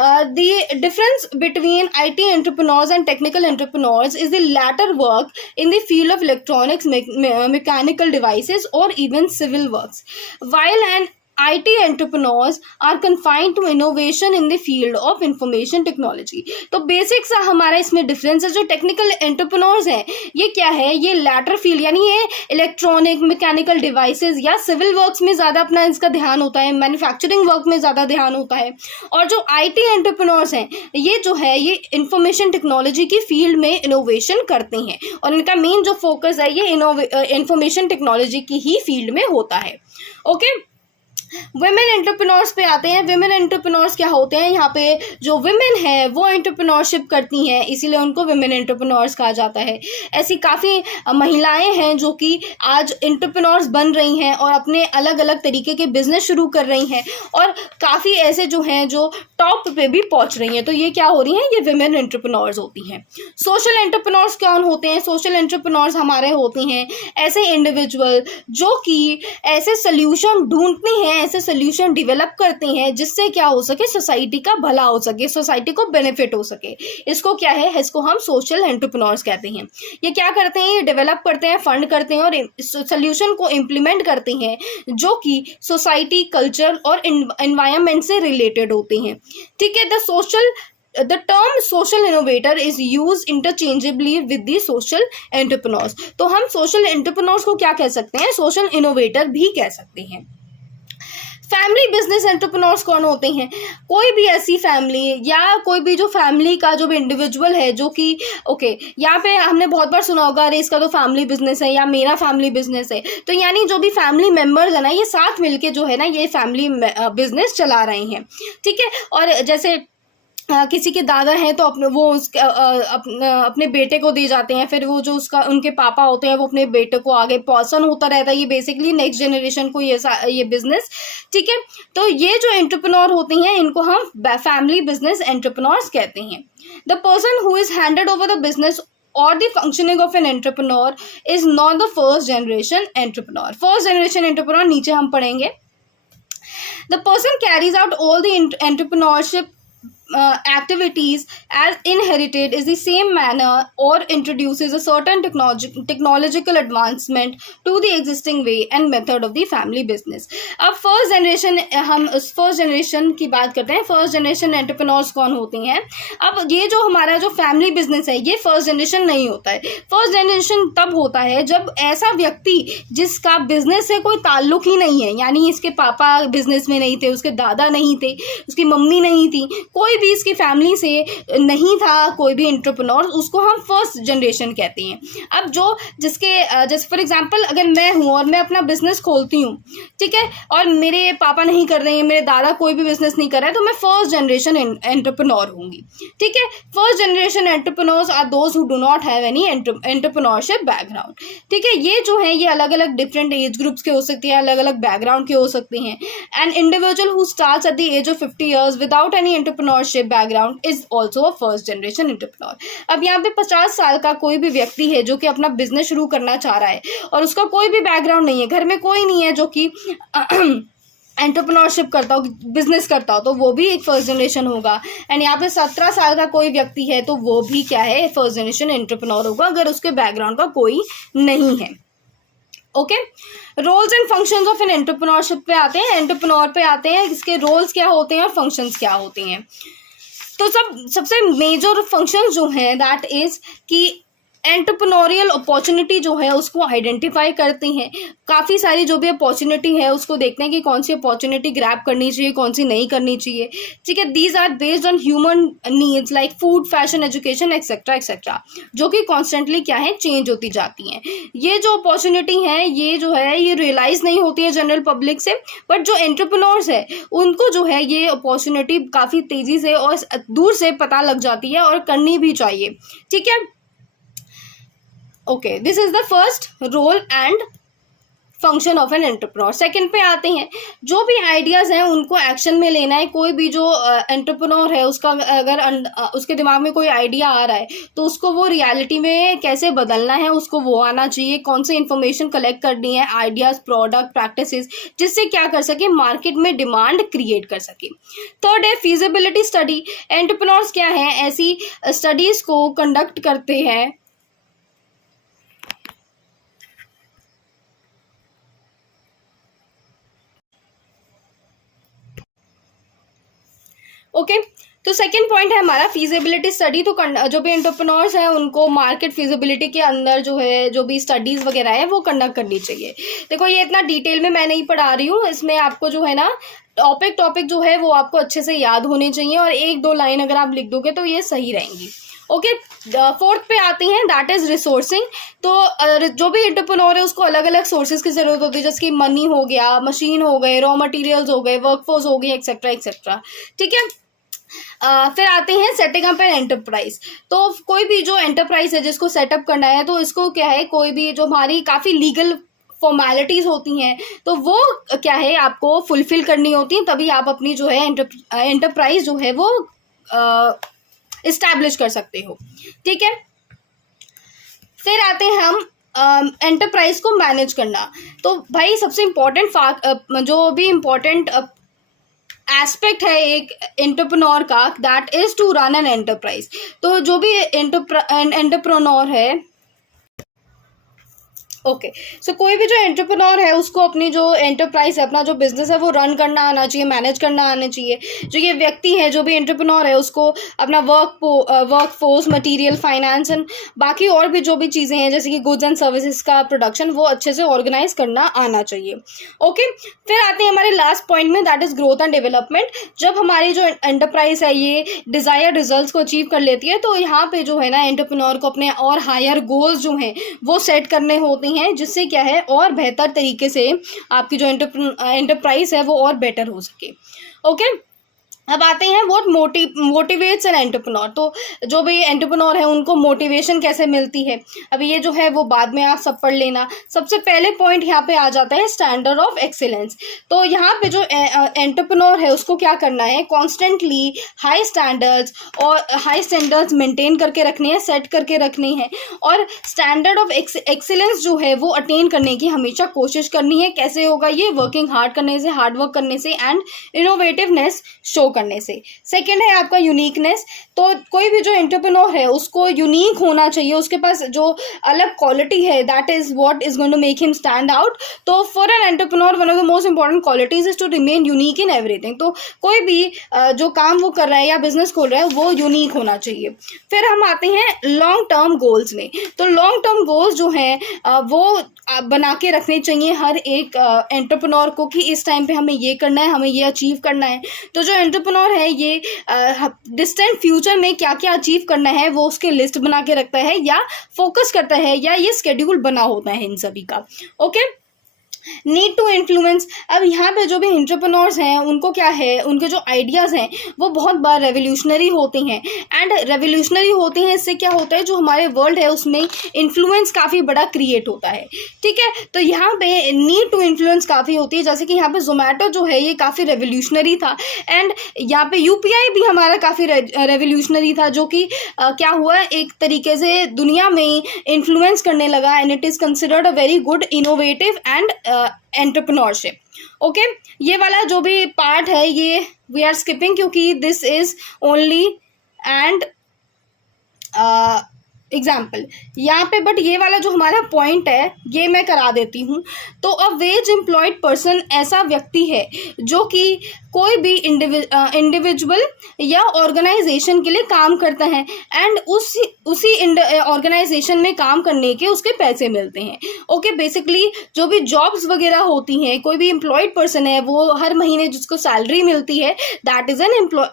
The difference between IT entrepreneurs and technical entrepreneurs is the latter work in the field of electronics, mechanical devices और even civil works, while an IT entrepreneurs are confined to innovation in the field of information technology. तो basic सा हमारा इसमें difference है. जो technical entrepreneurs हैं ये क्या है, ये लैटर फील्ड यानी ये इलेक्ट्रॉनिक, मैकेनिकल डिवाइसेस या सिविल वर्क्स में ज़्यादा अपना इसका ध्यान होता है, मैन्युफैक्चरिंग वर्क में ज़्यादा ध्यान होता है. और जो IT एंटरप्रेन्योर्स हैं ये जो है ये इंफॉर्मेशन टेक्नोलॉजी की फील्ड में इनोवेशन करते हैं और इनका मेन जो फोकस है ये इंफॉर्मेशन टेक्नोलॉजी की ही फील्ड में होता है. ओके, विमेन एंटरप्रेन्योर्स पे आते हैं. विमेन एंटरप्रेन्योर्स क्या होते हैं, यहाँ पे जो विमेन है वो एंटरप्रेन्योरशिप करती हैं, इसीलिए उनको विमेन एंटरप्रेन्योर्स कहा जाता है. ऐसी काफ़ी महिलाएं हैं जो कि आज एंटरप्रेन्योर्स बन रही हैं और अपने अलग अलग तरीके के बिजनेस शुरू कर रही हैं और काफ़ी ऐसे जो हैं जो टॉप पे भी पहुँच रही हैं. तो ये क्या हो रही हैं, ये विमेन एंटरप्रेन्योर्स होती हैं. सोशल एंटरप्रेन्योर्स कौन होते हैं? सोशल एंटरप्रेन्योर्स हमारे होते हैं ऐसे इंडिविजुअल जो कि ऐसे सोल्यूशन ढूंढते हैं, ऐसे सोल्यूशन डेवलप करते हैं जिससे क्या हो सके, सोसाइटी का भला हो सके, सोसाइटी को बेनिफिट हो सके. इसको क्या है, इसको हम सोशल एंटरप्रेन्योर्स कहते हैं. ये क्या करते हैं, ये डेवलप करते हैं, फंड करते हैं और सोल्यूशन को इम्प्लीमेंट करते हैं जो कि सोसाइटी, कल्चर और एनवायरनमेंट से रिलेटेड होते हैं. ठीक है. The term social innovator is used interchangeably with the social entrepreneurs. तो हम social entrepreneurs को क्या कह सकते हैं, social innovator भी कह सकते हैं. फैमिली बिजनेस एंटरप्रेन्योर्स कौन होते हैं? कोई भी ऐसी फैमिली या कोई भी जो फैमिली का जो भी इंडिविजुअल है जो कि यहाँ पे हमने बहुत बार सुना होगा, अरे इसका तो फैमिली बिजनेस है या मेरा फैमिली बिजनेस है. तो यानी जो भी फैमिली मेंबर्स है ना, ये साथ मिलके जो है ना ये फैमिली बिजनेस चला रहे हैं. ठीक है. और जैसे किसी के दादा हैं तो अपने बेटे को दे जाते हैं, फिर वो जो उनके पापा होते हैं वो अपने बेटे को आगे पॉसन होता रहता है. ये बेसिकली नेक्स्ट जनरेशन को ये बिजनेस. ठीक है. तो ये जो एंटरप्रेन्योर होते हैं इनको हम फैमिली बिजनेस एंटरप्रेन्योर्स कहते हैं. The person who is handed over the business or the functioning of an entrepreneur is not the first generation entrepreneur. First generation entrepreneur नीचे हम पढ़ेंगे. The person carries out all the entrepreneurship activities as inherited is the same manner or introduces a certain technological advancement to the existing way and method of the family business. अब first generation, हम उस first generation की बात करते हैं. First generation entrepreneurs कौन होते हैं? अब ये जो हमारा जो फैमिली बिजनेस है ये फर्स्ट जनरेशन नहीं होता है. फर्स्ट जनरेशन तब होता है जब ऐसा व्यक्ति जिसका बिजनेस से कोई ताल्लुक ही नहीं है, यानी इसके पापा बिजनेस में नहीं थे, उसके दादा नहीं थे, उसकी मम्मी नहीं थी, कोई भी इसकी फैमिली से नहीं था कोई भी एंटरप्रेन्योर, उसको हम फर्स्ट जनरेशन कहते हैं. अब जिसके जैसे फॉर एग्जांपल अगर मैं हूँ और मैं अपना बिजनेस खोलती हूँ, ठीक है, और मेरे पापा नहीं कर रहे हैं, मेरे दादा कोई भी बिजनेस नहीं कर रहा है, तो मैं फर्स्ट जनरेशन एंटरप्रेन्योर होंगी. ठीक है. First generation entrepreneurs are those who do not have any entrepreneurship background. ठीक है. ये जो है ये अलग अलग डिफरेंट एज ग्रुप्स के हो सकते हैं, अलग अलग बैकग्राउंड के हो सकते हैं. An individual who starts at the age of 50 years without any entrepreneurship entrepreneurship background is also a first generation entrepreneur. अब यहाँ पे 50 साल का कोई भी व्यक्ति है जो कि अपना बिजनेस शुरू करना चाह रहा है और उसका कोई भी बैकग्राउंड नहीं है, घर में कोई नहीं है जो कि एंटरप्रेन्योरशिप करता हो, बिजनेस करता हो, तो वो भी एक फर्स्ट जनरेशन होगा। एंड यहाँ पे 17 साल का कोई व्यक्ति है तो वो भी क्या है, फर्स्ट जनरेशन एंटरप्रेन्योर होगा अगर उसके बैकग्राउंड का कोई नहीं है। Okay, roles and functions of an entrepreneurship पे आते हैं, एंटरप्रेन्योर पे आते हैं, इसके रोल्स क्या होते हैं और फंक्शंस क्या होते हैं। तो सबसे मेजर फंक्शन जो है दैट इज कि एंटरप्रेन्योरियल अपॉर्चुनिटी जो है उसको आइडेंटिफाई करती हैं। काफ़ी सारी जो भी अपॉर्चुनिटी है उसको देखते हैं कि कौन सी अपॉर्चुनिटी ग्रैब करनी चाहिए, कौन सी नहीं करनी चाहिए। ठीक है, these are based on human needs like food, fashion, education etcetera etcetera, जो कि कॉन्स्टेंटली क्या है, चेंज होती जाती हैं। ये जो अपॉर्चुनिटी है ये जो है ये रियलाइज़ नहीं होती है जनरल पब्लिक से, बट जो एंटरप्रेन्योर्स है उनको जो है ये अपॉर्चुनिटी काफ़ी तेज़ी से और दूर से पता लग जाती है और करनी भी चाहिए। ठीक है, okay, this is the first role and function of an entrepreneur. Second पे आते हैं, जो भी आइडियाज़ हैं उनको एक्शन में लेना है। कोई भी जो एंटरप्रेन्योर है उसका अगर उसके दिमाग में कोई आइडिया आ रहा है तो उसको वो रियलिटी में कैसे बदलना है उसको वो आना चाहिए। कौन सी इन्फॉर्मेशन कलेक्ट करनी है, आइडियाज़, प्रोडक्ट, प्रैक्टिसेस, जिससे क्या कर सके, मार्केट में डिमांड क्रिएट कर सके। थर्ड है फीजिबिलिटी स्टडी। एंटरप्रेन्योर्स क्या है, ऐसी स्टडीज़ को कंडक्ट करते हैं ओके। तो सेकंड पॉइंट है हमारा फीजिबिलिटी स्टडी। तो जो भी एंटरप्रेन्योर्स हैं उनको मार्केट फीजिबिलिटी के अंदर जो है जो भी स्टडीज़ वगैरह है वो कंडक्ट करनी चाहिए। देखो ये इतना डिटेल में मैं नहीं पढ़ा रही हूँ, इसमें आपको जो है ना टॉपिक जो है वो आपको अच्छे से याद होने चाहिए और 1-2 लाइन अगर आप लिख दोगे तो ये सही रहेंगी। ओके, फोर्थ पे आती हैं दैट इज रिसोर्सिंग। तो जो भी एंटरप्रेन्योर है उसको अलग अलग सोर्सेज की जरूरत होती है, जैसे कि मनी हो गया, मशीन हो गए, रॉ मटेरियल्स हो गए, वर्कफोर्स हो गई, एक्सेट्रा एक्सेट्रा। ठीक है, फिर आते हैं सेटिंग अप एन एंटरप्राइज। तो कोई भी जो एंटरप्राइज है जिसको सेटअप करना है तो इसको क्या है, कोई भी जो हमारी काफ़ी लीगल फॉर्मेलिटीज़ होती हैं तो वो क्या है आपको फुलफिल करनी होती हैं, तभी आप अपनी जो है एंटरप्राइज जो है वो इस्टेब्लिश कर सकते हो। ठीक है, फिर आते हैं हम एंटरप्राइज को मैनेज करना। तो भाई सबसे इम्पोर्टेंट जो भी इम्पोर्टेंट एस्पेक्ट है एक एंटरप्रेन्योर का that is to run an enterprise. तो जो भी एंटरप्रेन्योर है ओके, सो कोई भी जो एंटरप्रेन्योर है उसको अपनी जो एंटरप्राइज है, अपना जो बिजनेस है वो रन करना आना चाहिए, मैनेज करना आना चाहिए। जो ये व्यक्ति है, जो भी एंटरप्रेन्योर है, उसको अपना work force, material, finance and बाकी और भी जो भी चीज़ें हैं जैसे कि गुड्स एंड सर्विसेज का प्रोडक्शन वो अच्छे से ऑर्गेनाइज करना आना चाहिए। ओके, फिर आते हैं हमारे लास्ट पॉइंट में that is growth and development. जब हमारी जो एंटरप्राइज है ये डिज़ायर्ड रिजल्ट्स को अचीव कर लेती है तो यहाँ पे जो है ना एंटरप्रेन्योर को अपने और हायर गोल्स जो हैं वो सेट करने होते हैं, जिससे क्या है और बेहतर तरीके से आपकी जो एंटरप्राइज है वो और बेटर हो सके। ओके, अब आते हैं व्हाट मोटिवेट्स एन एंटरप्रेन्योर। तो जो भी एंटरप्रेन्योर है उनको मोटिवेशन कैसे मिलती है, अभी ये जो है वो बाद में आप सब पढ़ लेना। सबसे पहले पॉइंट यहाँ पे आ जाता है स्टैंडर्ड ऑफ एक्सीलेंस। तो यहाँ पे जो एंटरप्रेन्योर है उसको क्या करना है, कॉन्स्टेंटली हाई स्टैंडर्ड्स मेंटेन करके रखने हैं, सेट करके रखने हैं और स्टैंडर्ड ऑफ एक्सीलेंस जो है वो अटेन करने की हमेशा कोशिश करनी है। कैसे होगा ये, वर्किंग हार्ड करने से, हार्ड वर्क करने से एंड इनोवेटिवनेस शो करने से। सेकंड है आपका यूनिकनेस। तो कोई भी जो एंटरप्रेन्योर है उसको यूनिक होना चाहिए, उसके पास जो अलग क्वालिटी है that is what is going to make him stand out. तो for an entrepreneur one of the most important qualities is to remain unique in everything. तो कोई भी जो काम वो कर रहा है या बिजनेस खोल रहा है वो यूनिक होना चाहिए। फिर हम आते हैं लॉन्ग टर्म गोल्स में। तो लॉन्ग टर्म गोल्स जो हैं वो बना के रखने चाहिए हर एक एंटरप्रेन्योर को कि इस टाइम पे हमें ये करना है, हमें ये अचीव करना है। तो जो एंटरप्रेन्योर है ये डिस्टेंट फ्यूचर में क्या क्या अचीव करना है वो उसके लिस्ट बना के रखता है या फोकस करता है या ये स्केड्यूल बना होता है इन सभी का। Okay, need to influence. अब यहाँ पे जो भी एंटरप्रेन्योर्स हैं उनको क्या है, उनके जो आइडियाज़ हैं वो बहुत बार रेवोल्यूशनरी होते हैं। एंड रेवोल्यूशनरी होते हैं, इससे क्या होता है, जो हमारे वर्ल्ड है उसमें इन्फ्लुएंस काफ़ी बड़ा क्रिएट होता है। ठीक है, तो यहाँ पे नीड टू इन्फ्लुएंस काफ़ी होती है। जैसे कि यहाँ पे जोमेटो जो है ये काफ़ी रेवोल्यूशनरी था, एंड यहाँ पे यूपीआई भी हमारा काफ़ी रेवोल्यूशनरी था, जो कि क्या हुआ, एक तरीके से दुनिया में इन्फ्लुएंस करने लगा, and it is considered a very good innovative and entrepreneurship. Okay, ये वाला जो भी पार्ट है ये वी आर स्किपिंग, क्योंकि this is only and example यहाँ पे, बट ये वाला जो हमारा पॉइंट है ये मैं करा देती हूँ। तो अ वेज एम्प्लॉयड पर्सन ऐसा व्यक्ति है जो कि कोई भी इंडिविजुअल या ऑर्गेनाइजेशन के लिए काम करता है, एंड उसी ऑर्गेनाइजेशन में काम करने के उसके पैसे मिलते हैं। ओके, बेसिकली जो भी जॉब्स वगैरह होती हैं, कोई भी एम्प्लॉयड पर्सन है वो हर महीने जिसको सैलरी मिलती है, that is a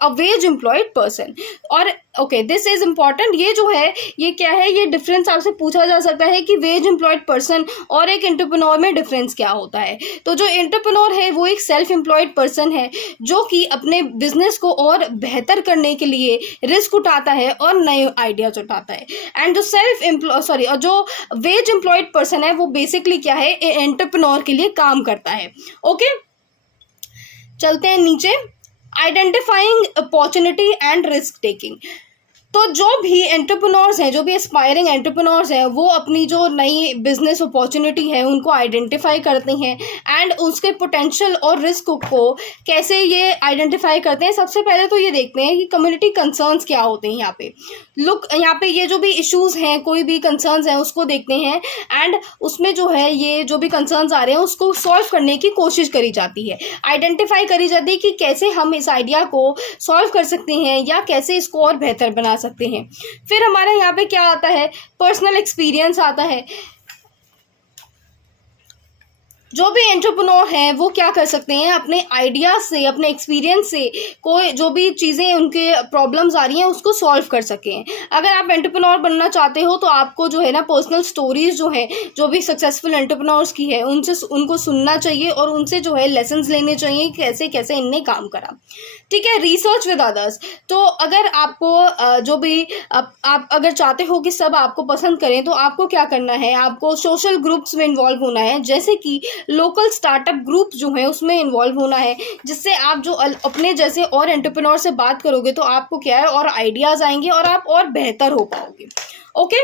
wage employed person. और ओके, दिस इज इम्पॉर्टेंट। ये जो है ये क्या है, ये डिफरेंस आपसे पूछा जा सकता है कि वेज एम्प्लॉयड पर्सन और एक एंटरप्रेन्योर में डिफरेंस क्या होता है। तो जो एंटरप्रेन्योर है वो एक सेल्फ एम्प्लॉयड पर्सन है जो कि अपने बिजनेस को और बेहतर करने के लिए रिस्क उठाता है और नए आइडियाज उठाता है। एंड जो और जो वेज एम्प्लॉयड पर्सन है वो बेसिकली क्या है, एंटरप्रेन्योर के लिए काम करता है। ओके, चलते हैं नीचे। Identifying opportunity and risk taking. तो जो भी एंटरप्रेन्योर्स हैं, जो भी एस्पायरिंग एंटरप्रेन्योर्स हैं, वो अपनी जो नई बिजनेस अपॉर्चुनिटी है उनको आइडेंटिफाई करते हैं, एंड उसके पोटेंशियल और रिस्क को कैसे ये आइडेंटिफाई करते हैं। सबसे पहले तो ये देखते हैं कि कम्युनिटी कंसर्न्स क्या होते हैं। यहाँ पे यहाँ पे ये जो भी इश्यूज़ हैं, कोई भी कंसर्न्स हैं उसको देखते हैं, एंड उसमें जो है ये जो भी कंसर्न्स आ रहे हैं उसको सॉल्व करने की कोशिश करी जाती है, आइडेंटिफाई करी जाती है कि कैसे हम इस आइडिया को सॉल्व कर सकते हैं या कैसे इसको और बेहतर बना सकते हैं। फिर हमारा यहाँ पे क्या आता है, पर्सनल एक्सपीरियंस आता है। जो भी एंटरप्रेन्योर हैं वो क्या कर सकते हैं, अपने आइडियाज से, अपने एक्सपीरियंस से कोई जो भी चीज़ें उनके प्रॉब्लम्स आ रही हैं उसको सॉल्व कर सकें। अगर आप एंटरप्रेन्योर बनना चाहते हो तो आपको जो है ना पर्सनल स्टोरीज जो है जो भी सक्सेसफुल एंटरप्रेन्योर्स की है उनको सुनना चाहिए और उनसे जो है लेसन्स लेने चाहिए कैसे कैसे इनने काम करा। ठीक है, रिसर्च विद अदर्स। तो अगर आपको जो भी आप अगर चाहते हो कि सब आपको पसंद करें तो आपको क्या करना है, आपको सोशल ग्रुप्स में इन्वॉल्व होना है, जैसे कि लोकल स्टार्टअप ग्रुप जो है उसमें इन्वॉल्व होना है, जिससे आप जो अपने जैसे और एंटरप्रेन्योर से बात करोगे तो आपको क्या है और आइडियाज़ आएंगे और आप और बेहतर हो पाओगे। ओके,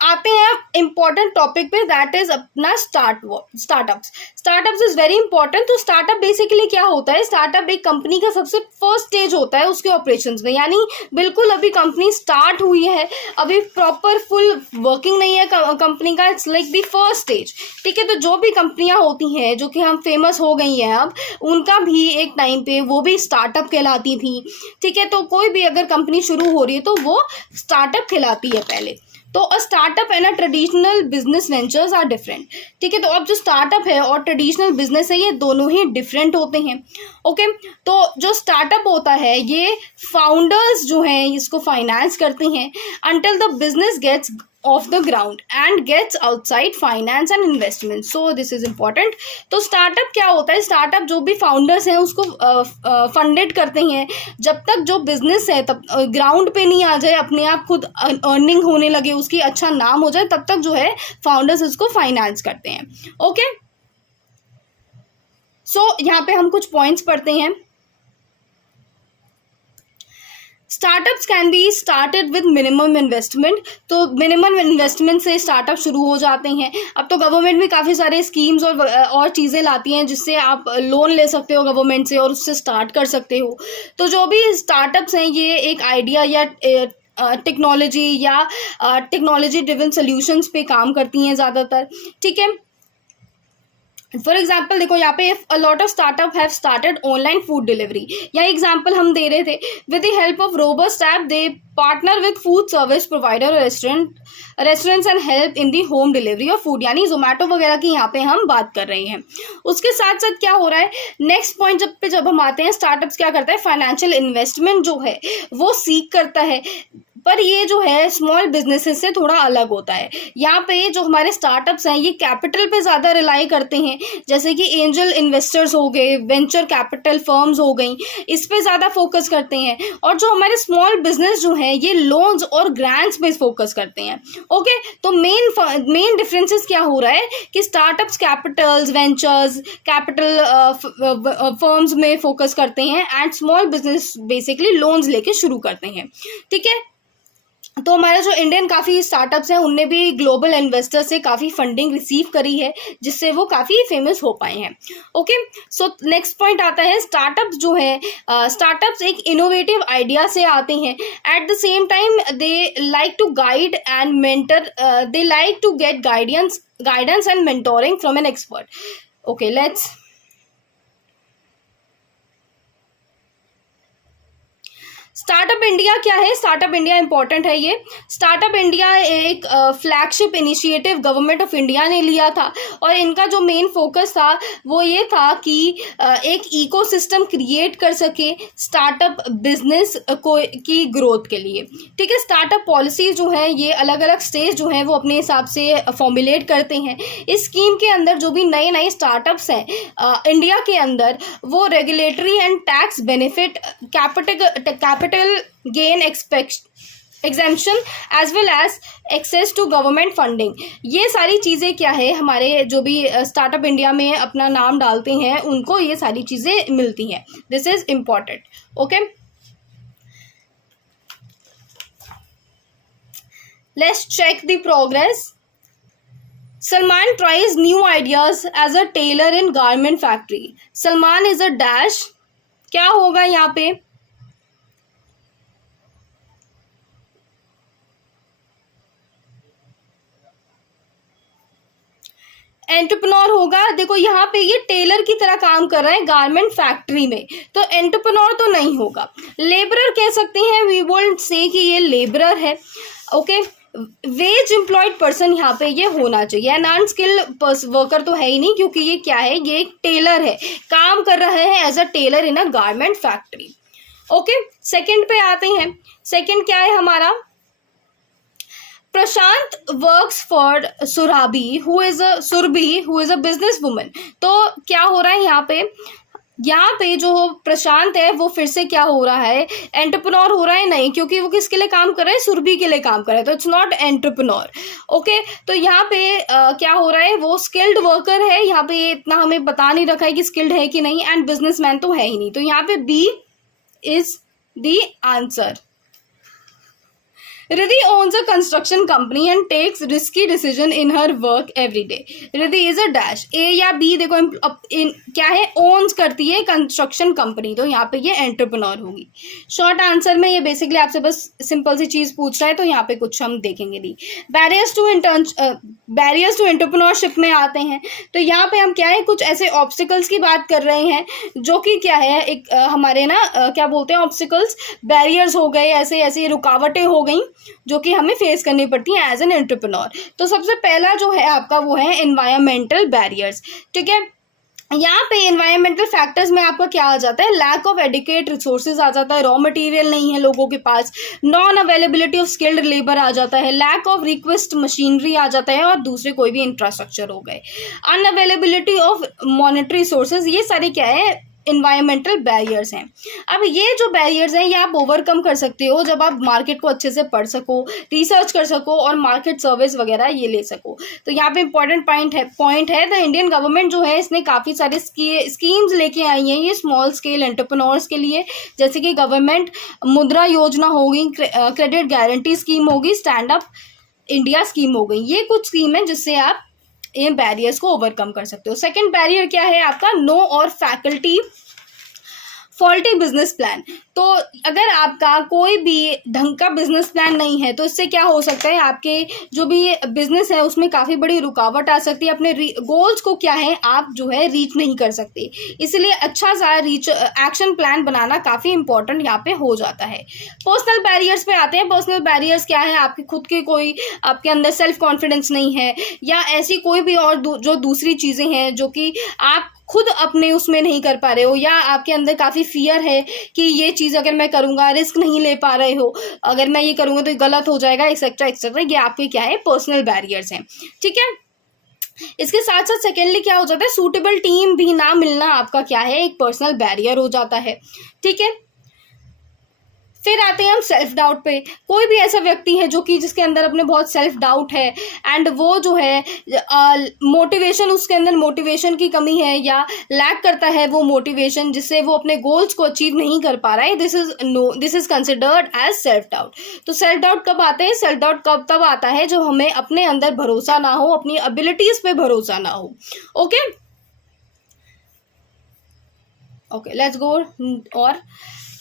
आते हैं इंपॉर्टेंट टॉपिक पे, दैट इज अपना स्टार्टअप्स इज वेरी इंपॉर्टेंट। तो स्टार्टअप बेसिकली क्या होता है, स्टार्टअप एक कंपनी का सबसे फर्स्ट स्टेज होता है उसके ऑपरेशंस में, यानी बिल्कुल अभी कंपनी स्टार्ट हुई है, अभी प्रॉपर फुल वर्किंग नहीं है कंपनी का, it's like the first stage. ठीक है, तो जो भी कंपनियां होती हैं जो कि हम फेमस हो गई हैं अब, उनका भी एक टाइम पे वो भी स्टार्टअप कहलाती थी। ठीक है, तो कोई भी अगर कंपनी शुरू हो रही है तो वो स्टार्टअप कहलाती है पहले। तो a startup and a traditional business ventures are different. ठीक है, तो अब जो स्टार्टअप है और ट्रेडिशनल बिजनेस है ये दोनों ही डिफरेंट होते हैं। ओके, तो जो स्टार्टअप होता है ये फाउंडर्स जो हैं इसको फाइनेंस करते हैं until the business gets off the ground and gets outside finance and investment. So this is important. तो स्टार्टअप क्या होता है, स्टार्टअप जो भी फाउंडर्स हैं उसको फंडेड करते हैं जब तक जो बिजनेस है तब ग्राउंड पे नहीं आ जाए, अपने आप खुद अर्निंग होने लगे, उसकी अच्छा नाम हो जाए, तब तक जो है फाउंडर्स इसको फाइनेंस करते हैं। ओके, सो यहाँ पे हम कुछ पॉइंट्स पढ़ते हैं। Startups can be started with minimum investment. तो मिनिमम इन्वेस्टमेंट से स्टार्टअप शुरू हो जाते हैं। अब तो गवर्नमेंट भी काफ़ी सारे स्कीम्स और चीज़ें लाती हैं जिससे आप लोन ले सकते हो गवर्नमेंट से और उससे स्टार्ट कर सकते हो। तो जो भी स्टार्टअप्स हैं ये एक आइडिया या टेक्नोलॉजी या टेक्नोलॉजी ड्रिवन सोल्यूशंस पे काम करती हैं ज़्यादातर। ठीक है, फॉर एग्जाम्पल देखो यहाँ पे a lot of startup have started online food delivery, या एग्जाम्पल हम दे रहे थे, with the help of robust app they partner with food service provider restaurants and help in the home delivery of food, यानी जोमेटो वगैरह की यहाँ पे हम बात कर रहे हैं। उसके साथ साथ क्या हो रहा है, नेक्स्ट पॉइंट जब हम आते हैं, स्टार्टअप्स क्या करता है, फाइनेंशियल इन्वेस्टमेंट जो है वो सीक करता है पर ये जो है स्मॉल बिजनेसेस से थोड़ा अलग होता है। यहाँ पे जो हमारे स्टार्टअप्स हैं ये कैपिटल पे ज़्यादा रिलाई करते हैं, जैसे कि एंजल इन्वेस्टर्स हो गए, वेंचर कैपिटल फर्म्स हो गई, इस पे ज़्यादा फोकस करते हैं। और जो हमारे स्मॉल बिजनेस जो हैं ये लोन्स और ग्रांट्स पे फोकस करते हैं। ओके, तो मेन डिफरेंसेस क्या हो रहा है कि startups Capitals, ventures capital firms में फोकस करते हैं and small business basically loans लेके शुरू करते हैं। ठीक है, तो हमारा जो इंडियन काफ़ी स्टार्टअप्स हैं उनने भी ग्लोबल इन्वेस्टर से काफ़ी फंडिंग रिसीव करी है, जिससे वो काफ़ी फेमस हो पाए हैं। ओके, सो नेक्स्ट पॉइंट आता है स्टार्टअप्स जो है, स्टार्टअप्स एक इनोवेटिव आइडिया से आते हैं। At the same time they like to guide and mentor, they like to get guidance and mentoring from an expert. Okay, let's startup India क्या है। स्टार्टअप इंडिया इंपॉर्टेंट है। ये स्टार्टअप इंडिया एक flagship initiative government of India ने लिया था और इनका जो मेन फोकस था वो ये था कि एक इकोसिस्टम क्रिएट कर सके स्टार्टअप बिजनेस को की ग्रोथ के लिए। ठीक है, स्टार्टअप पॉलिसी जो है ये अलग अलग स्टेज जो है वो अपने हिसाब से फॉर्मुलेट करते हैं। इस स्कीम के अंदर जो भी नए नए स्टार्टअप्स हैं इंडिया के अंदर, वो regulatory and tax benefit, capital gain exemption as well as access to government funding, ये सारी चीज़ें क्या है हमारे जो भी स्टार्टअप इंडिया में अपना नाम डालते हैं उनको ये सारी चीज़ें मिलती हैं। This is important. Okay, let's check the progress. Salman tries new ideas as a tailor in garment factory. Salman is a dash, क्या होगा यहाँ पे? एंटरप्रेन्योर होगा। देखो यहाँ पे ये टेलर की तरह काम कर रहा है गारमेंट फैक्ट्री में, तो एंटरप्रेन्योर तो नहीं होगा। लेबरर कह सकते हैं, वी वोंट से कि ये लेबरर है। ओके, वेज एम्प्लॉयड पर्सन यहाँ पे ये होना चाहिए। नॉन स्किल वर्कर तो है ही नहीं, क्योंकि ये क्या है, ये एक टेलर है, काम कर रहा है as a tailor in a garment factory. Okay, second पे आते हैं। सेकंड क्या है हमारा? Prashant works for Surabhi who is a business woman. तो क्या हो रहा है यहाँ पे जो प्रशांत है वो फिर से क्या हो रहा है, एंटरप्रेन्योर हो रहा है? नहीं, क्योंकि वो किसके लिए काम कर रहा है, सुरभि के लिए काम कर रहा है, तो इट्स नॉट एंटरप्रेन्योर। ओके, तो यहाँ पे क्या हो रहा है, वो स्किल्ड वर्कर है। यहाँ पे इतना हमें बता नहीं रखा है कि स्किल्ड है कि नहीं, एंड बिजनेसमैन तो है ही नहीं, तो यहाँ पे B is the answer. Riddhi owns a construction company and takes risky decision in her work every day. Riddhi is a dash, A या B? देखो क्या है, owns करती है कंस्ट्रक्शन कंपनी, तो यहाँ पे ये एंटरप्रेन्योर होगी। शॉर्ट आंसर में ये बेसिकली आपसे बस सिंपल सी चीज पूछ रहा है, तो यहाँ पे कुछ हम देखेंगे नहीं। बैरियर्स टू एंटरप्रेन्योरशिप में आते हैं, तो यहाँ पे हम क्या है, कुछ ऐसे ऑब्स्टिकल्स की बात कर रहे हैं जो कि क्या है, एक हमारे ना क्या बोलते हैं, ऑब्स्टिकल्स, बैरियर्स हो गए, ऐसे ऐसे रुकावटें हो गई जो कि हमें फेस करनी पड़ती है एज एन एंटरप्रेन्योर। तो सबसे पहला जो है आपका वो है एनवायरमेंटल बैरियर्स। ठीक है, यहाँ पे एनवायरमेंटल फैक्टर्स में आपका क्या आ जाता है, लैक ऑफ एडिक्वेट रिसोर्सेज आ जाता है, रॉ मटेरियल नहीं है लोगों के पास, non availability of skilled labour आ जाता है, लैक ऑफ रिक्वेस्ट मशीनरी आ जाता है, और दूसरे कोई भी इंफ्रास्ट्रक्चर हो गए, अनअवेलेबिलिटी ऑफ मॉनेटरी सोर्सेज, ये सारे क्या है, इन्वायरमेंटल बैरियर्स हैं। अब ये जो बैरियर्स हैं ये आप ओवरकम कर सकते हो जब आप मार्केट को अच्छे से पढ़ सको, रिसर्च कर सको और मार्केट सर्विस वगैरह ये ले सको। तो यहाँ पे इंपॉर्टेंट पॉइंट है द इंडियन गवर्नमेंट जो है इसने काफ़ी सारे स्कीम्स लेके आई हैं ये स्मॉल स्केल एंटरप्रेन्योर्स के लिए, जैसे कि गवर्नमेंट मुद्रा योजना होगी, क्रेडिट गारंटी स्कीम होगी, स्टैंड अप इंडिया स्कीम हो गई। ये कुछ स्कीम है जिससे आप इन बैरियर्स को ओवरकम कर सकते हो। सेकंड बैरियर क्या है आपका, नो और फैकल्टी फॉल्टी बिजनेस प्लान। तो अगर आपका कोई भी ढंग का बिजनेस प्लान नहीं है तो इससे क्या हो सकता है, आपके जो भी बिजनेस है उसमें काफ़ी बड़ी रुकावट आ सकती है, अपने गोल्स को क्या है आप जो है रीच नहीं कर सकते। इसलिए अच्छा सा एक्शन प्लान बनाना काफ़ी इंपॉर्टेंट यहाँ पे हो जाता है। पर्सनल बैरियर्स पे आते हैं। पर्सनल बैरियर्स क्या है, आपकी खुद की कोई आपके अंदर सेल्फ कॉन्फिडेंस नहीं है, या ऐसी कोई भी और जो दूसरी चीज़ें हैं जो कि आप खुद अपने उसमें नहीं कर पा रहे हो, या आपके अंदर काफ़ी फियर है कि ये चीज़ अगर मैं करूँगा, रिस्क नहीं ले पा रहे हो, अगर मैं ये करूँगा तो गलत हो जाएगा, एक्सेट्रा एक्सेट्रा, ये आपके क्या है, पर्सनल बैरियर्स हैं। ठीक है, इसके साथ साथ सेकेंडली क्या हो जाता है, सूटेबल टीम भी ना मिलना आपका क्या है, एक पर्सनल बैरियर हो जाता है। ठीक है, फिर आते हैं हम सेल्फ डाउट पे। कोई भी ऐसा व्यक्ति है जो कि जिसके अंदर अपने बहुत सेल्फ डाउट है, एंड वो जो है मोटिवेशन, उसके अंदर मोटिवेशन की कमी है या लैक करता है वो मोटिवेशन, जिससे वो अपने गोल्स को अचीव नहीं कर पा रहा है, this is considered as self doubt. तो सेल्फ डाउट कब आते हैं, सेल्फ डाउट कब तब आता है जब हमें अपने अंदर भरोसा ना हो, अपनी एबिलिटीज पे भरोसा ना हो। Okay okay, let's go. और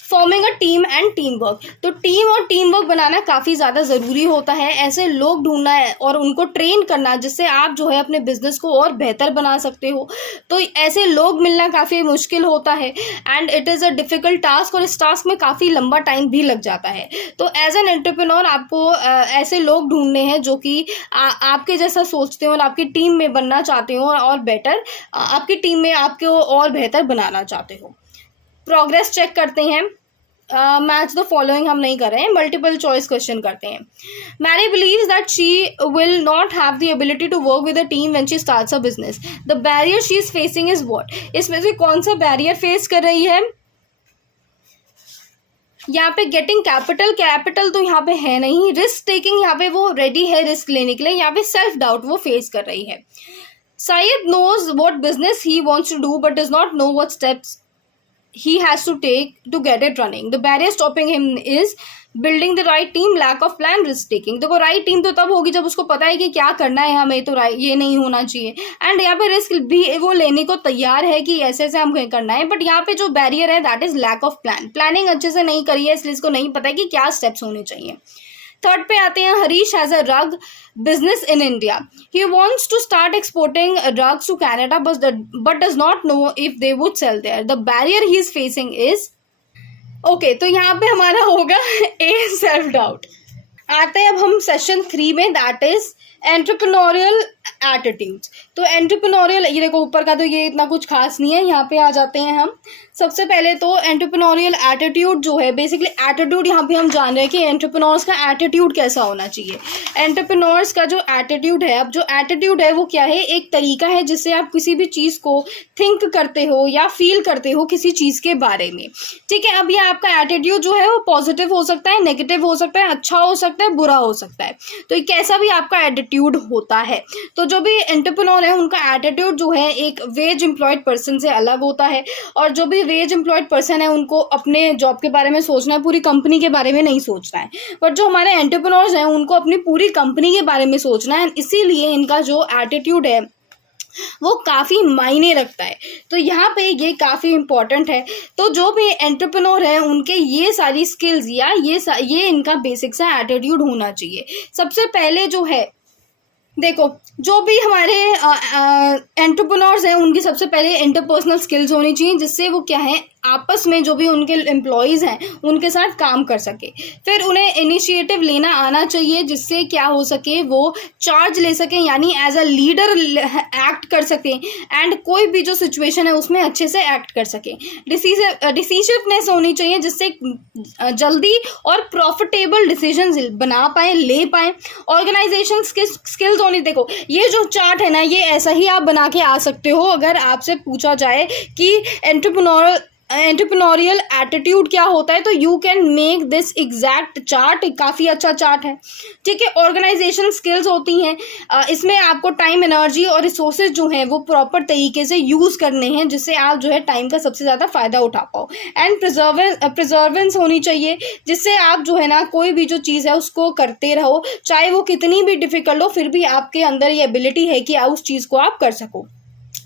forming a team and team work. तो टीम और टीम वर्क बनाना काफ़ी ज़्यादा ज़रूरी होता है। ऐसे लोग ढूंढना है और उनको ट्रेन करना जिससे आप जो है अपने बिजनेस को और बेहतर बना सकते हो। तो ऐसे लोग मिलना काफ़ी मुश्किल होता है, and it is a difficult task, और इस टास्क में काफ़ी लंबा टाइम भी लग जाता है। तो एज एन एंटरप्रेन्योर आपको ऐसे लोग ढूंढने हैं जो कि आपके जैसा सोचते हो और आपकी टीम में बनना चाहते हो, और बेटर आपकी टीम में आपको और बेहतर बनाना चाहते हो। प्रोग्रेस चेक करते हैं। मैच द फॉलोइंग हम नहीं कर रहे हैं, मल्टीपल चॉइस क्वेश्चन करते हैं। Mary believes that she will not have the ability to work with a team when she starts a business. The barrier she is facing is what. इसमें से कौन सा बैरियर फेस कर रही है? यहाँ पे गेटिंग कैपिटल तो यहाँ पे है नहीं। रिस्क टेकिंग, यहाँ पे वो रेडी है रिस्क लेने के लिए। यहाँ पे सेल्फ डाउट वो फेस कर रही है। Syed knows what business he wants to do but does not know what steps he has to take to get it running. The barrier stopping him is building the right team, lack of plan, risk taking. देखो right team तो तब होगी जब उसको पता है कि क्या करना है हमें, तो ये नहीं होना चाहिए, एंड यहाँ पे रिस्क भी वो लेने को तैयार है कि ऐसे ऐसे हमें करना है, बट यहाँ पे जो बैरियर है that is lack of plan. Planning अच्छे से नहीं करी है, इसलिए इसको नहीं पता है कि क्या स्टेप्स होने चाहिए। थर्ड पे आते हैं, Harish has a rug business in India. He wants to start exporting drugs to Canada but does not know if they would sell there. The barrier he is facing is okay. तो यहाँ पे हमारा होगा ए self doubt. आते हैं अब हम session 3 में, दैट इज एंटरप्रेन्योरियल एटीट्यूड्स। तो एंटरप्रेन्योरियल, ये देखो ऊपर का तो ये इतना कुछ खास नहीं है, यहाँ पे आ जाते हैं हम। सबसे पहले तो एंटरप्रेन्योरियल एटीट्यूड जो है, बेसिकली एटीट्यूड यहाँ पे हम जान रहे हैं कि एंटरप्रेन्योर्स का एटीट्यूड कैसा होना चाहिए। एंटरप्रेन्योर्स का जो एटीट्यूड है, अब जो एटीट्यूड है वो क्या है, एक तरीका है जिससे आप किसी भी चीज़ को थिंक करते हो या फील करते हो किसी चीज़ के बारे में। ठीक है, अब ये आपका एटीट्यूड जो है वो पॉजिटिव हो सकता है, नेगेटिव हो सकता है, अच्छा हो सकता है, बुरा हो सकता है। तो ये कैसा भी आपका एटीट्यूड होता है। तो जो भी एंटरप्रेन्योर है उनका एटीट्यूड जो है एक वेज एम्प्लॉयड पर्सन से अलग होता है, और जो भी वेज एम्प्लॉयड पर्सन है उनको अपने जॉब के बारे में सोचना है, पूरी कंपनी के बारे में नहीं सोचना है। बट जो हमारे एंटरप्रेन्योर्स हैं उनको अपनी पूरी कंपनी के बारे में सोचना है, इसीलिए इनका जो एटीट्यूड है वो काफ़ी मायने रखता है। तो यहाँ पे ये काफ़ी इम्पॉर्टेंट है। तो जो भी एंटरप्रेन्योर है उनके ये सारी स्किल्स या ये इनका बेसिक सा एटीट्यूड होना चाहिए। सबसे पहले जो है, देखो जो भी हमारे एंटरप्रेन्योर्स हैं उनकी सबसे पहले इंटरपर्सनल स्किल्स होनी चाहिए, जिससे वो क्या है आपस में जो भी उनके एम्प्लॉयज़ हैं उनके साथ काम कर सके। फिर उन्हें इनिशिएटिव लेना आना चाहिए, जिससे क्या हो सके वो चार्ज ले सकें, यानी एज अ लीडर एक्ट कर सकें, एंड कोई भी जो सिचुएशन है उसमें अच्छे से एक्ट कर सकें। डिसीसिवनेस होनी चाहिए, जिससे जल्दी और प्रॉफिटेबल डिसीजन बना पाएँ, ले पाएँ। ऑर्गेनाइजेशन स्किल्स होनी, देखो ये जो चार्ट है ना, ये ऐसा ही आप बना के आ सकते हो अगर आपसे पूछा जाए कि एंटरप्रेन्योरियल एटीट्यूड क्या होता है, तो you can make this exact chart. काफ़ी अच्छा चार्ट है। ठीक है, ऑर्गेनाइजेशन स्किल्स होती हैं, इसमें आपको टाइम, एनर्जी और रिसोर्सेज जो हैं वो प्रॉपर तरीके से यूज़ करने हैं, जिससे आप जो है टाइम का सबसे ज़्यादा फ़ायदा उठा पाओ। एंड प्रिजर्वेंस होनी चाहिए, जिससे आप जो है ना कोई भी जो चीज़ है उसको करते रहो, चाहे वो कितनी भी डिफ़िकल्ट हो, फिर भी आपके अंदर ये एबिलिटी है कि उस चीज़ को आप कर सको।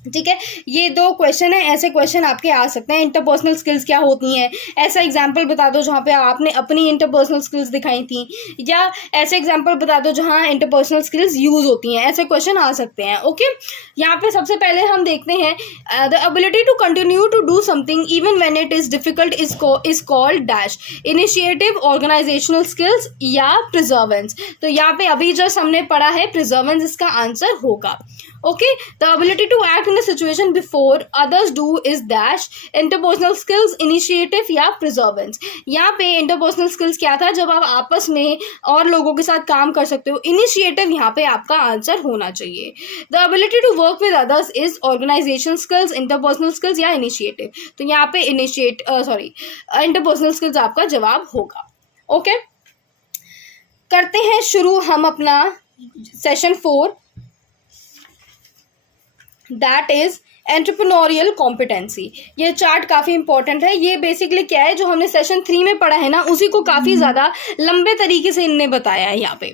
ठीक है, ये 2 क्वेश्चन है, ऐसे क्वेश्चन आपके आ सकते हैं। इंटरपर्सनल स्किल्स क्या होती हैं, ऐसा एग्जांपल बता दो जहाँ पे आपने अपनी इंटरपर्सनल स्किल्स दिखाई थी, या ऐसे एग्जांपल बता दो जहाँ इंटरपर्सनल स्किल्स यूज होती हैं। ऐसे क्वेश्चन आ सकते हैं। ओके, यहाँ पे सबसे पहले हम देखते हैं the ability to continue to do something even when it is difficult is called dash, initiative, organisational skills या प्रिजर्वेंस। तो यहाँ पे अभी जस्ट हमने पढ़ा है प्रिजर्वेंस, इसका आंसर होगा। Okay, the ability to act in a situation before others do is dash interpersonal skills, initiative या perseverance. यहाँ पे interpersonal skills क्या था, जब आप आपस में और लोगों के साथ काम कर सकते हो. initiative यहाँ पे आपका आंसर होना चाहिए. the ability to work with others is organization skills, interpersonal skills या initiative. तो यहाँ पे interpersonal skills आपका जवाब होगा. Okay, करते हैं शुरू हम अपना session 4, that is entrepreneurial competency. ये चार्ट काफ़ी इंपॉर्टेंट है. ये बेसिकली क्या है, जो हमने सेशन 3 में पढ़ा है ना, उसी को काफ़ी ज़्यादा लंबे तरीके से इनने बताया है यहाँ पे.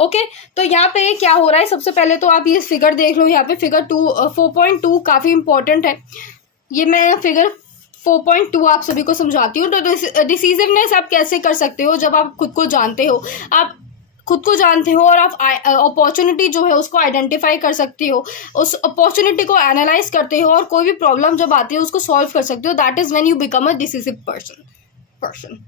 ओके, तो यहाँ पे क्या हो रहा है, सबसे पहले तो आप ये फिगर देख लो. यहाँ पे फिगर 4.2 काफ़ी इंपॉर्टेंट है. ये मैं फिगर 4.2 आप सभी को समझाती हूँ. तो डिसीजिवनेस आप कैसे कर सकते हो, जब आप खुद को जानते हो, आप खुद को जानते हो और आप अपॉर्चुनिटी जो है उसको आइडेंटिफाई कर सकते हो, उस अपॉर्चुनिटी को एनालाइज करते हो और कोई भी प्रॉब्लम जब आती है उसको सॉल्व कर सकते हो. That is when you become a decisive person.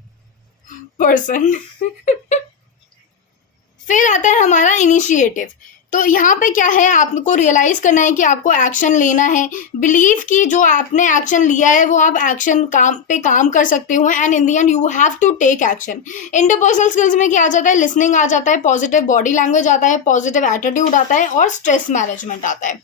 फिर आता है हमारा इनिशिएटिव. तो यहाँ पे क्या है, आपको रियलाइज करना है कि आपको एक्शन लेना है. बिलीव कि जो आपने एक्शन लिया है वो आप एक्शन काम कर सकते हो. And in the end you have to take action. Interpersonal skills में क्या आ जाता है, लिसनिंग आ जाता है, पॉजिटिव बॉडी लैंग्वेज आता है, पॉजिटिव एटीट्यूड आता है और स्ट्रेस मैनेजमेंट आता है.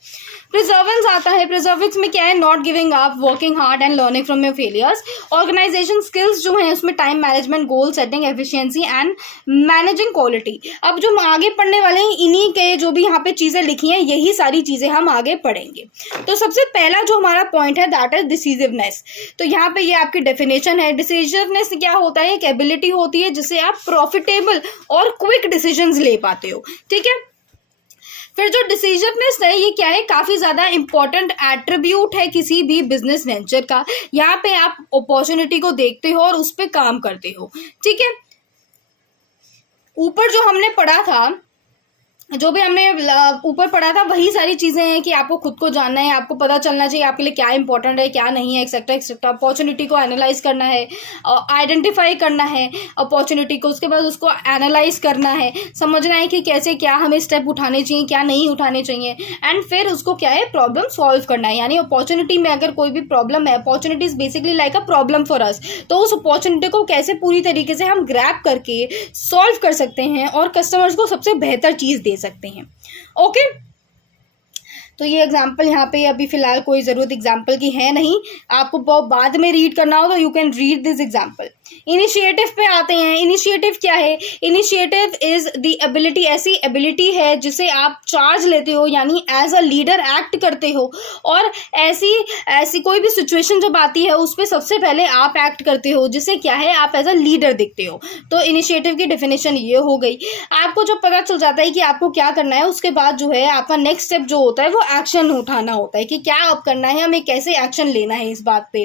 प्रिजर्वेंस आता है. प्रिजर्वेंस में क्या है, not giving up, working hard and learning from your failures. Organisation skills जो है उसमें time management, goal setting, efficiency and managing quality. अब जो हम आगे पढ़ने वाले हैं, इन्हीं के जो भी यहाँ पे चीज़ें लिखी हैं, यही सारी चीज़ें हम आगे पढ़ेंगे. तो सबसे पहला जो हमारा पॉइंट है दैट इज डिसीजिवनेस. तो यहाँ पे ये आपकी डेफिनेशन है. डिसीजिवनेस क्या होता है, एक एबिलिटी होती है जिससे आप प्रॉफिटेबल और क्विक डिसीजंस ले पाते हो. ठीक है. फिर जो डिसीजननेस है, ये क्या है, काफ़ी ज़्यादा इंपॉर्टेंट एट्रीब्यूट है किसी भी बिजनेस वेंचर का. यहाँ पे आप अपॉर्चुनिटी को देखते हो और उस पर काम करते हो. ठीक है. ऊपर जो हमने पढ़ा था, जो भी हमने ऊपर पढ़ा था, वही सारी चीज़ें हैं कि आपको खुद को जानना है, आपको पता चलना चाहिए आपके लिए क्या इंपॉर्टेंट है, क्या नहीं है, एक्सेट्रा एक्सेट्रा. अपॉर्चुनिटी को एनालाइज करना है, आइडेंटिफाई करना है अपॉर्चुनिटी को, उसके बाद उसको एनालाइज करना है, समझना है कि कैसे क्या हमें स्टेप उठाने चाहिए, क्या नहीं उठाने चाहिए. एंड फिर उसको क्या है, प्रॉब्लम सॉल्व करना है. यानी अपॉर्चुनिटी में अगर कोई भी प्रॉब्लम है, opportunity is basically like a problem for us, तो उस अपॉर्चुनिटी को कैसे पूरी तरीके से हम ग्रैब करके सॉल्व कर सकते हैं और कस्टमर्स को सबसे बेहतर चीज़ दे सकते हैं. ओके, तो ये एग्जाम्पल यहाँ पे अभी फिलहाल कोई ज़रूरत एग्जाम्पल की है नहीं. आपको बहुत बाद में रीड करना हो तो you can read this example. Initiative पे आते हैं. इनिशिएटिव क्या है, इनिशिएटिव इज द एबिलिटी, ऐसी एबिलिटी है जिसे आप चार्ज लेते हो, यानी एज अ लीडर एक्ट करते हो और ऐसी कोई भी सिचुएशन जब आती है उस पर सबसे पहले आप एक्ट करते हो, जिससे क्या है, आप एज अ लीडर दिखते हो. तो इनिशिएटिव की डेफिनेशन ये हो गई. आपको जब पता चल जाता है कि आपको क्या करना है, उसके बाद जो है आपका नेक्स्ट स्टेप जो होता है वो एक्शन उठाना होता है कि क्या अब करना है, हमें कैसे एक्शन लेना है इस बात पे.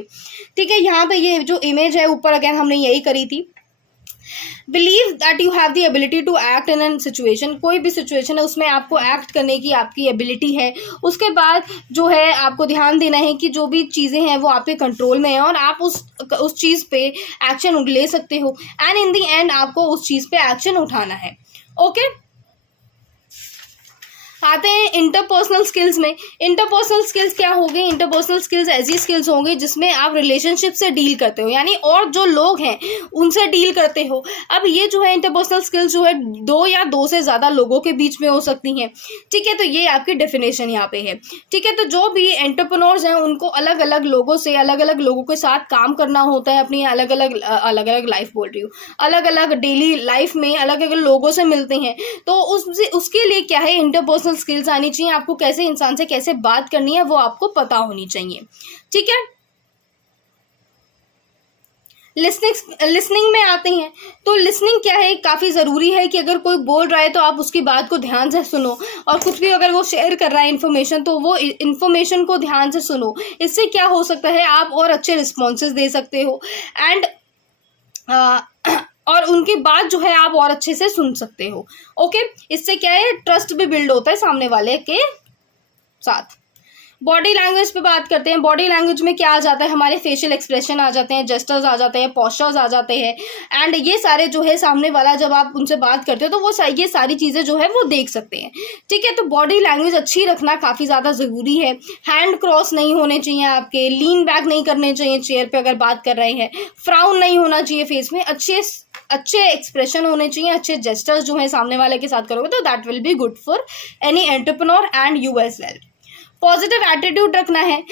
ठीक है. यहाँ पे ये जो इमेज है ऊपर, अगेन हमने यही करी थी. Believe that you have the ability to act in an situation. कोई भी सिचुएशन है उसमें आपको एक्ट करने की आपकी एबिलिटी है. उसके बाद जो है आपको ध्यान देना है कि जो भी चीज़ें हैं वो आपके कंट्रोल में है और आप उस चीज़ पे एक्शन ले सकते हो. एंड इन द एंड आपको उस चीज़ पे एक्शन उठाना है. ओके, आते हैं इंटरपर्सनल स्किल्स में. इंटरपर्सनल स्किल्स क्या हो गई, इंटरपर्सनल स्किल्स ऐसी स्किल्स होंगी जिसमें आप रिलेशनशिप से डील करते हो, यानी और जो लोग हैं उनसे डील करते हो. अब ये जो है इंटरपर्सनल स्किल्स जो है 2 या 2 से ज़्यादा लोगों के बीच में हो सकती हैं. ठीक है. तो ये आपकी डेफिनेशन यहाँ पे है. ठीक है. तो जो भी एंटरप्रेन्योर्स हैं उनको अलग अलग लोगों से, अलग अलग लोगों के साथ काम करना होता है. अपनी अलग अलग लाइफ बोल रही हूँ, अलग अलग डेली लाइफ में अलग अलग लोगों से मिलते हैं. तो उसके लिए क्या है, इंटरपर्सनल स्किल्स आनी चाहिए. आपको कैसे इंसान से कैसे बात करनी है वो आपको पता होनी चाहिए. ठीक है. लिसनिंग में आते हैं. तो लिसनिंग क्या है, काफ़ी ज़रूरी है कि अगर कोई बोल रहा है तो आप उसकी बात को ध्यान से सुनो, और कुछ भी अगर वो शेयर कर रहा है इन्फॉर्मेशन तो वो इन्फॉर्मेशन को ध्यान से सुनो. इससे क्या हो सकता है, आप और अच्छे रिस्पॉन्सेज दे सकते हो एंड और उनकी बात जो है आप और अच्छे से सुन सकते हो. ओके, इससे क्या है, ट्रस्ट भी बिल्ड होता है सामने वाले के साथ. बॉडी लैंग्वेज पे बात करते हैं। बॉडी लैंग्वेज में क्या आ जाता है, हमारे फेशियल एक्सप्रेशन आ जाते हैं, जेस्चर्स आ जाते हैं, पोस्चर्स आ जाते हैं, एंड ये सारे जो है सामने वाला जब आप उनसे बात करते हो तो वो ये सारी चीज़ें जो है वो देख सकते हैं। ठीक है, तो बॉडी लैंग्वेज अच्छी रखना काफ़ी ज़्यादा ज़रूरी है। हैंड क्रॉस नहीं होने चाहिए आपके, लीन बैक नहीं करने चाहिए चेयर पे अगर बात कर रहे हैं, फ्राउन नहीं होना चाहिए फेस में, अच्छे एक्सप्रेशन होने चाहिए, अच्छे जेस्चर्स जो है सामने वाले के साथ करोगे तो that will be good for any entrepreneur and you as well. Positive attitude रखना है।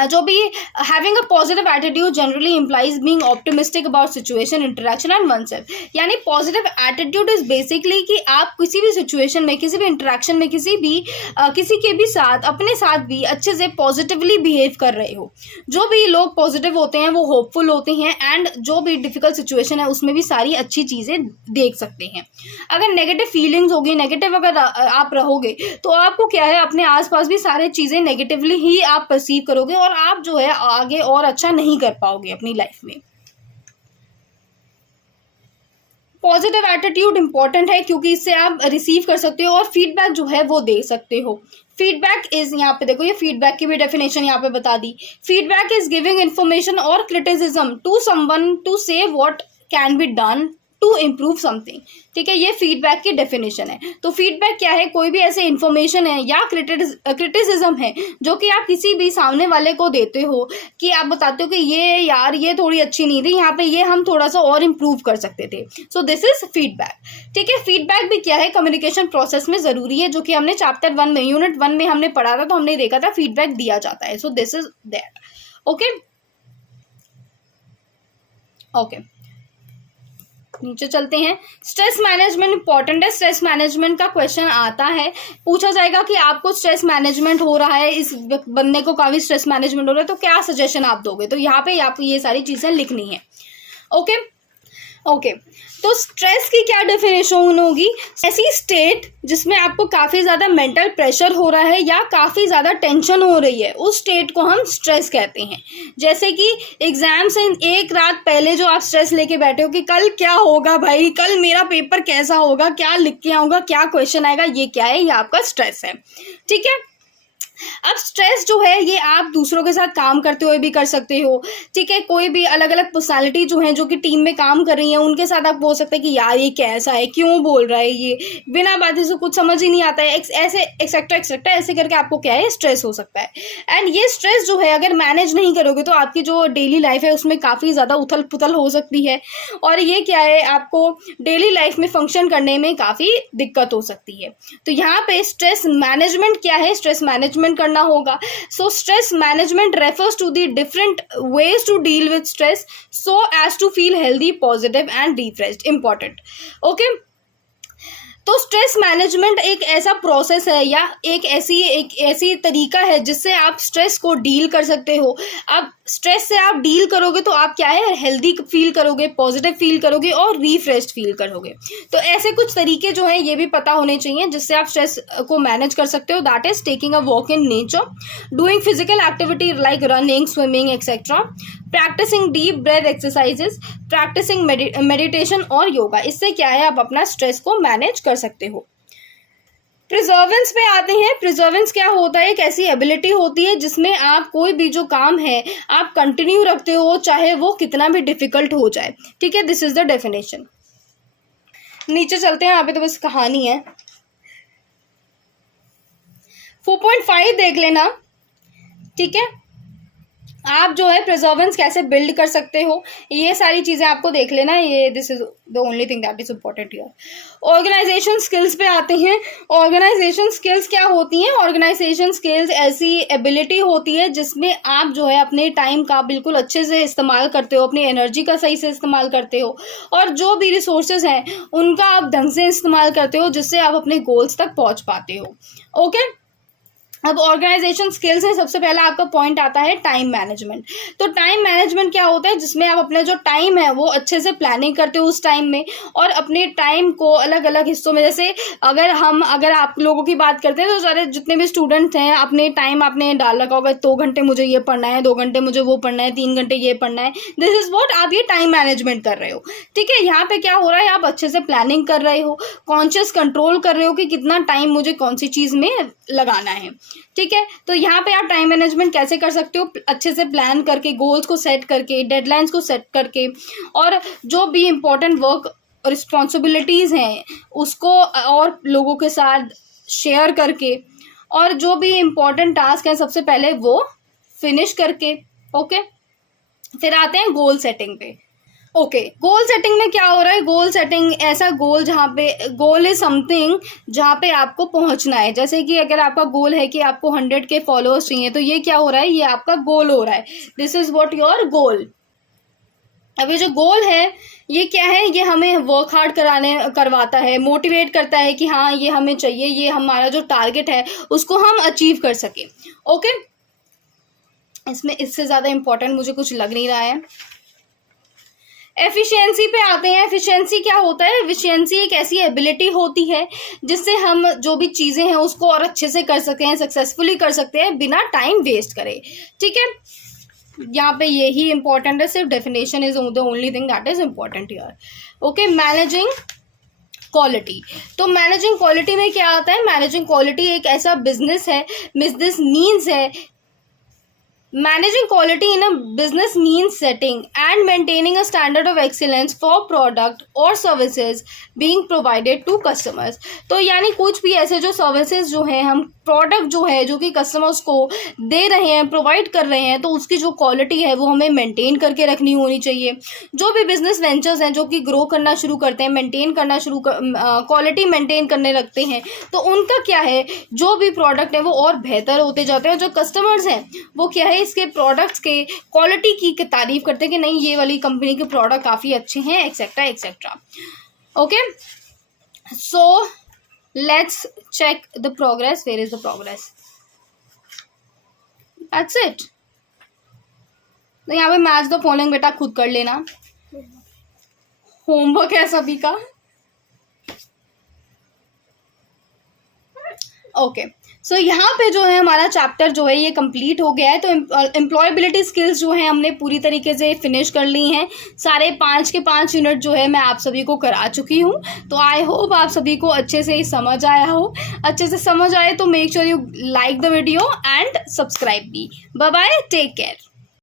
जो भी having a positive attitude generally implies being optimistic about situation, interaction and oneself. यानी पॉजिटिव एटीट्यूड इज बेसिकली कि आप किसी भी सिचुएशन में, किसी भी इंटरेक्शन में, किसी के भी साथ, अपने साथ भी अच्छे से पॉजिटिवली बिहेव कर रहे हो। जो भी लोग पॉजिटिव होते हैं वो होपफुल होते हैं एंड जो भी डिफिकल्ट सिचुएशन है उसमें भी सारी अच्छी चीज़ें देख सकते हैं। अगर नेगेटिव फीलिंग्स होगी, नेगेटिव अगर आप रहोगे तो आपको क्या है, अपने आसपास भी सारी चीज़ें नेगेटिवली ही आप परसीव करोगे और आप जो है आगे और अच्छा नहीं कर पाओगे अपनी लाइफ में। पॉजिटिव एटीट्यूड इंपॉर्टेंट है क्योंकि इससे आप रिसीव कर सकते हो और फीडबैक जो है वो दे सकते हो। फीडबैक इज, यहाँ पे देखो ये फीडबैक की भी डेफिनेशन यहाँ पे बता दी। फीडबैक इज गिविंग इन्फॉर्मेशन और criticism to someone to say what can be done to improve something. ठीक है, ये फीडबैक की डेफिनेशन है। तो फीडबैक क्या है, कोई भी ऐसे इन्फॉर्मेशन है या क्रिटिसिज्म है जो कि आप किसी भी सामने वाले को देते हो, कि आप बताते हो कि ये यार ये थोड़ी अच्छी नहीं थी, यहाँ पे ये हम थोड़ा सा और इम्प्रूव कर सकते थे। सो दिस इज फीडबैक। ठीक है, फीडबैक भी क्या है, कम्युनिकेशन प्रोसेस में ज़रूरी है, जो कि हमने चैप्टर 1 में, यूनिट 1 में हमने पढ़ा था, तो हमने देखा था फीडबैक दिया जाता है। सो this is that. Okay okay, नीचे चलते हैं। स्ट्रेस मैनेजमेंट इंपॉर्टेंट है। स्ट्रेस मैनेजमेंट का क्वेश्चन आता है, पूछा जाएगा कि आपको स्ट्रेस मैनेजमेंट हो रहा है, इस बंदे को काफी स्ट्रेस मैनेजमेंट हो रहा है, तो क्या सजेशन आप दोगे। तो यहाँ पे आपको ये सारी चीजें लिखनी है। ओके, तो स्ट्रेस की क्या डेफिनेशन होगी, ऐसी स्टेट जिसमें आपको काफ़ी ज़्यादा मेंटल प्रेशर हो रहा है या काफ़ी ज़्यादा टेंशन हो रही है, उस स्टेट को हम स्ट्रेस कहते हैं। जैसे कि एग्जाम से एक रात पहले जो आप स्ट्रेस लेके बैठे हो कि कल क्या होगा भाई, कल मेरा पेपर कैसा होगा, क्या लिख के आऊँगा, क्या क्वेश्चन आएगा, ये क्या है, ये आपका स्ट्रेस है। ठीक है, अब स्ट्रेस जो है ये आप दूसरों के साथ काम करते हुए भी कर सकते हो। ठीक है, कोई भी अलग अलग पर्सनालिटी जो है जो कि टीम में काम कर रही है उनके साथ आप बोल सकते हैं कि यार ये कैसा है, क्यों बोल रहा है, ये बिना बातें से कुछ समझ ही नहीं आता है, ऐसे एक्सेट्रा ऐसे करके आपको क्या है, स्ट्रेस हो सकता है। एंड ये स्ट्रेस जो है अगर मैनेज नहीं करोगे तो आपकी जो डेली लाइफ है उसमें काफ़ी ज़्यादा उथल पुथल हो सकती है और ये क्या है, आपको डेली लाइफ में फंक्शन करने में काफ़ी दिक्कत हो सकती है। तो यहाँ पे स्ट्रेस मैनेजमेंट क्या है, स्ट्रेस मैनेजमेंट करना होगा। So stress management refers to the different ways to deal with stress so as to feel healthy, positive and refreshed. Important. Okay, तो स्ट्रेस मैनेजमेंट एक ऐसा प्रोसेस है या एक ऐसी तरीका है जिससे आप स्ट्रेस को डील कर सकते हो। अब स्ट्रेस से आप डील करोगे तो आप क्या है, हेल्दी फील करोगे, पॉजिटिव फील करोगे और रिफ्रेश्ड फील करोगे। तो ऐसे कुछ तरीके जो हैं ये भी पता होने चाहिए जिससे आप स्ट्रेस को मैनेज कर सकते हो। That is taking a walk in nature, doing physical activity like running, swimming etcetera, practising deep breath exercises, practising meditation और योगा। इससे क्या है, आप अपना स्ट्रेस को मैनेज कर सकते हो। प्रिजर्वेंस पे आते हैं। प्रिजर्वेंस क्या होता है, एक ऐसी एबिलिटी होती है जिसमें आप कोई भी जो काम है आप कंटिन्यू रखते हो चाहे वो कितना भी डिफिकल्ट हो जाए। ठीक है, दिस इज द डेफिनेशन। नीचे चलते हैं, यहाँ पे तो बस कहानी है। 4.5 देख लेना। ठीक है, आप जो है प्रिजर्वेंस कैसे बिल्ड कर सकते हो, ये सारी चीज़ें आपको देख लेना। ये this is the only thing that is important here. Organisation skills पे आते हैं। ऑर्गेनाइजेशन स्किल्स क्या होती हैं, ऑर्गेनाइजेशन स्किल्स ऐसी एबिलिटी होती है जिसमें आप जो है अपने टाइम का बिल्कुल अच्छे से इस्तेमाल करते हो, अपनी एनर्जी का सही से इस्तेमाल करते हो और जो भी रिसोर्सेज हैं उनका आप ढंग से इस्तेमाल करते हो जिससे आप अपने गोल्स तक पहुँच पाते हो। ओके, अब ऑर्गेनाइजेशन स्किल्स है, सबसे पहला आपका पॉइंट आता है टाइम मैनेजमेंट। तो टाइम मैनेजमेंट क्या होता है, जिसमें आप अपना जो टाइम है वो अच्छे से प्लानिंग करते हो उस टाइम में और अपने टाइम को अलग अलग हिस्सों में, जैसे अगर आप लोगों की बात करते हैं तो सारे जितने भी स्टूडेंट्स हैं अपने टाइम आपने डाल रखा होगा, 2 घंटे मुझे ये पढ़ना है, 2 घंटे मुझे वो पढ़ना है, 3 घंटे ये पढ़ना है। दिस इज व्हाट आप ये टाइम मैनेजमेंट कर रहे हो। ठीक है, यहाँ पे क्या हो रहा है, आप अच्छे से प्लानिंग कर रहे हो, कॉन्शियस कंट्रोल कर रहे हो कि कितना टाइम मुझे कौन सी चीज़ में लगाना है। ठीक है। तो यहाँ पे आप टाइम मैनेजमेंट कैसे कर सकते हो, अच्छे से प्लान करके, गोल्स को सेट करके, डेडलाइंस को सेट करके, और जो भी इम्पोर्टेंट वर्क रिस्पॉन्सिबिलिटीज़ हैं उसको और लोगों के साथ शेयर करके, और जो भी इम्पोर्टेंट टास्क हैं सबसे पहले वो फिनिश करके। ओके, फिर आते हैं गोल सेटिंग पे। ओके, गोल सेटिंग में क्या हो रहा है, गोल सेटिंग ऐसा गोल जहाँ पे, गोल इज समथिंग जहाँ पे आपको पहुँचना है। जैसे कि अगर आपका गोल है कि आपको 100 के फॉलोअर्स चाहिए, तो ये क्या हो रहा है, ये आपका गोल हो रहा है। This is what your goal. अब ये जो गोल है ये क्या है, ये हमें वर्क हार्ड करवाता है, मोटिवेट करता है कि हाँ ये हमें चाहिए, ये हमारा जो टारगेट है उसको हम अचीव कर सके। ओके, इसमें इससे ज़्यादा इम्पोर्टेंट मुझे कुछ लग नहीं रहा है। एफिशिएंसी पे आते हैं। एफिशिएंसी क्या होता है, एफिशिएंसी एक ऐसी एबिलिटी होती है जिससे हम जो भी चीज़ें हैं उसको और अच्छे से कर सकते हैं, सक्सेसफुली कर सकते हैं बिना टाइम वेस्ट करे। ठीक है, यहाँ पे यही इंपॉर्टेंट है, सिर्फ definition is the only thing that is important here. Okay, managing quality. तो मैनेजिंग क्वालिटी में क्या आता है, मैनेजिंग क्वालिटी एक ऐसा बिजनेस है, बिजनेस मीन्स है, managing quality in a business means setting and maintaining a standard of excellence for product or services being provided to customers। तो यानी कुछ भी ऐसे जो सर्विसेज जो हैं, हम प्रोडक्ट जो है जो कि कस्टमर्स को दे रहे हैं, प्रोवाइड कर रहे हैं, तो उसकी जो क्वालिटी है वो हमें मेंटेन करके रखनी होनी चाहिए। जो भी बिजनेस वेंचर्स हैं जो कि ग्रो करना शुरू करते हैं, मेंटेन करना क्वालिटी मेंटेन करने लगते हैं, तो उनका क्या है, जो भी प्रोडक्ट है वो और बेहतर होते जाते हैं। जो कस्टमर्स हैं वो क्या है, इसके प्रोडक्ट्स के क्वालिटी की तारीफ करते हैं कि नहीं ये वाली कंपनी के प्रोडक्ट काफ़ी अच्छे हैं, etcetera etcetera. Okay, so let's check the progress. Where is the progress? That's it. तो यहाँ पे मैच द फॉलोइंग बेटा खुद कर लेना, होमवर्क है सभी का। ओके, सो यहाँ पे जो है हमारा चैप्टर जो है ये कंप्लीट हो गया है। तो एम्प्लॉयबिलिटी स्किल्स जो है हमने पूरी तरीके से फिनिश कर ली हैं। सारे 5 के 5 यूनिट जो है मैं आप सभी को करा चुकी हूँ। तो आई होप आप सभी को अच्छे से समझ आया हो। अच्छे से समझ आए तो make sure you like the video and subscribe me. Bye bye, take care.